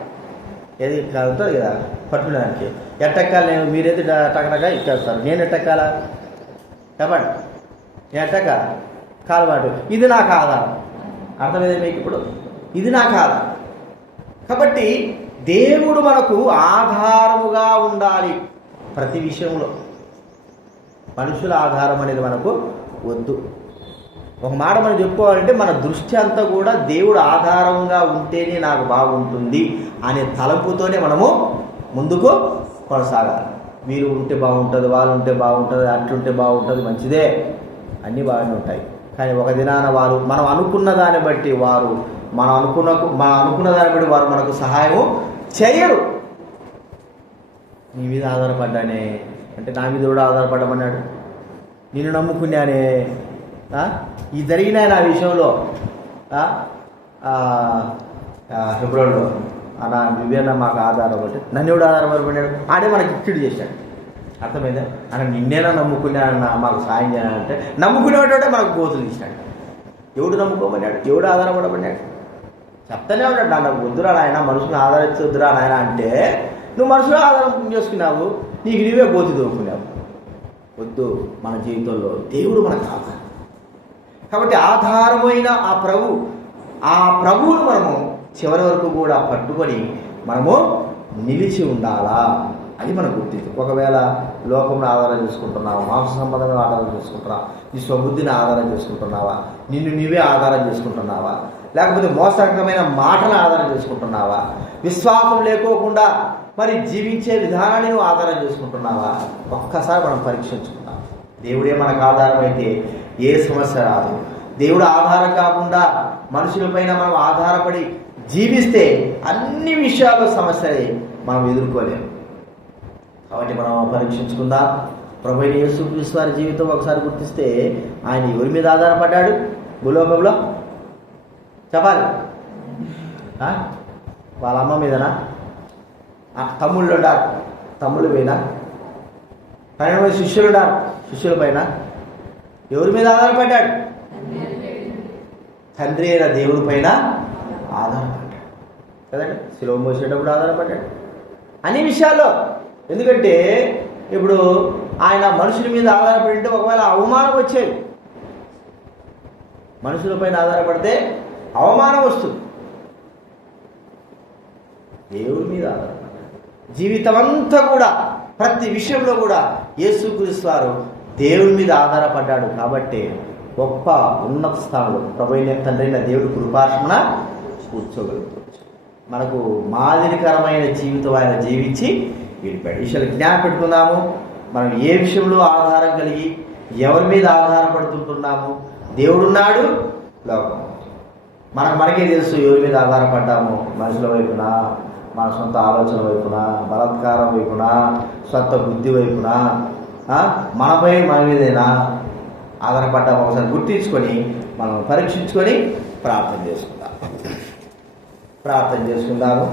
ఏది ఉంటుంది కదా పట్టుకునేదానికి. ఎట్టెక్కాలి? నేను మీరైతే టకటగా ఎక్కేస్తారు, నేను ఎట్టెక్కాలా చెప్పండి? నేను ఎట్టెక్కాల కాలుబాటు. ఇది నాకు ఆధారం. అర్థమైంది మీకు? ఇప్పుడు ఇది నాకు ఆధారం. కాబట్టి దేవుడు మనకు ఆధారముగా ఉండాలి ప్రతి విషయంలో. మనుషుల ఆధారం అనేది మనకు వద్దు. ఒక మాట మనం చెప్పుకోవాలంటే మన దృష్టి అంతా కూడా దేవుడు ఆధారంగా ఉంటేనే నాకు బాగుంటుంది అనే తలంపుతోనే మనము ముందుకు కొనసాగాలి. వీరు ఉంటే బాగుంటుంది, వాళ్ళు ఉంటే బాగుంటుంది, అట్లుంటే బాగుంటుంది, మంచిదే, అన్నీ బాగానే ఉంటాయి. కానీ ఒక దినాన మనం అనుకున్న దాన్ని బట్టి మనం అనుకున్న దాన్ని బట్టి వారు మనకు సహాయం చేయరు. నీ మీద ఆధారపడ్డానే అంటే నా మీద కూడా ఆధారపడమన్నాడు. నిన్ను నమ్ముకున్నానే, ఈ జరిగిన నా విషయంలో ఫిబ్రవరిలో నా నువ్వేనా మాకు ఆధారపడి నన్ను ఎవడు ఆధారపడిపోయాడు, ఆడే మనకి ఇచ్చుడు చేశాడు. అర్థమైందా? అన్న నిన్నేనా నమ్ముకున్నాడన్నా మాకు సాయం చేయాలంటే నమ్ముకునేవాడే మనకు గోతులు తీసినాడు. ఎవడు నమ్ముకోమన్నాడు, ఎవడు ఆధారపడమన్నాడు? చెప్తానే ఉన్నాడు, నాకు వద్దురా నాయన, మనుషులను ఆధారించొద్దురా నాయన అంటే నువ్వు మనుషులు ఆధారం చేసుకున్నావు, నీకు నీవే గోతి దొరుకున్నావు. వద్దు, మన జీవితంలో దేవుడు మనకు ఆధారం. కాబట్టి ఆధారమైన ఆ ప్రభువును మనము చివరి వరకు కూడా పట్టుకొని మనము నిలిచి ఉండాలా, అది మనకు గుర్తింపు. ఒకవేళ లోకంలో ఆధారం చేసుకుంటున్నావా, మాంస సంబంధంగా ఆధారం చేసుకుంటున్నావా, నీ స్వబుద్ధిని ఆధారం చేసుకుంటున్నావా, నిన్ను నీవే ఆధారం చేసుకుంటున్నావా, లేకపోతే మోసరకమైన మాటలు ఆధారం చేసుకుంటున్నావా, విశ్వాసం లేకోకుండా మరి జీవించే విధానాన్ని నువ్వు ఆధారం చేసుకుంటున్నావా, ఒక్కసారి మనం పరీక్షించుకున్నాం. దేవుడే మనకు ఆధారం అయితే ఏ సమస్య రాదు. దేవుడు ఆధారం కాకుండా మనుషులపైన మనం ఆధారపడి జీవిస్తే అన్ని విషయాల్లో సమస్యలే మనం ఎదుర్కోలేము. కాబట్టి మనం పరీక్షించుకుందాం. ప్రభువైన యేసుక్రీస్తు వారి జీవితం ఒకసారి గుర్తిస్తే ఆయన ఎవరి మీద ఆధారపడ్డాడు? భూలోకంలో చెప్పాలి. వాళ్ళ అమ్మ మీదనా? తమ్ముళ్ళు ఉండారు, తమ్ముళ్ళ పైన 12 మంది శిష్యులు ఉండారు, శిష్యుల పైన ఎవరి మీద ఆధారపడ్డాడు? తండ్రి అయిన దేవుడి పైన ఆధారపడ్డాడు కదండి. శిలువ మోసేటప్పుడు ఆధారపడ్డాడు అన్ని విషయాల్లో. ఎందుకంటే ఇప్పుడు ఆయన మనుషుల మీద ఆధారపడి ఉంటే ఒకవేళ అవమానం వచ్చేది. మనుషుల పైన ఆధారపడితే అవమానం వస్తుంది. దేవుడి మీద ఆధారపడ్డాడు. జీవితం అంతా కూడా ప్రతి విషయంలో కూడా యేసుక్రీస్తు వారు దేవుడి మీద ఆధారపడ్డాడు. కాబట్టి గొప్ప ఉన్నత స్థానంలో ప్రభువైన తండ్రి అయిన దేవుడి కృపార్పణ కూర్చోగలుగుతుంది. మనకు మాదిరికరమైన జీవితం ఆయన జీవించి వీడిపోయాడు. విషయాలు జ్ఞాపకం పెట్టుకుందాము. మనం ఏ విషయంలో ఆధారం కలిగి ఎవరి మీద ఆధారపడుతుంటున్నాము? దేవుడున్నాడు, లోకం. మనకే తెలుసు ఎవరి మీద ఆధారపడ్డాము. మనుషుల వైపున, మన సొంత ఆలోచన వైపున, బలాత్కారం వైపున, సొంత బుద్ధి వైపున, మన మీదైనా ఆధారపడ్డాము. ఒకసారి గుర్తించుకొని మనం పరీక్షించుకొని ప్రార్థన చేసుకుందాము.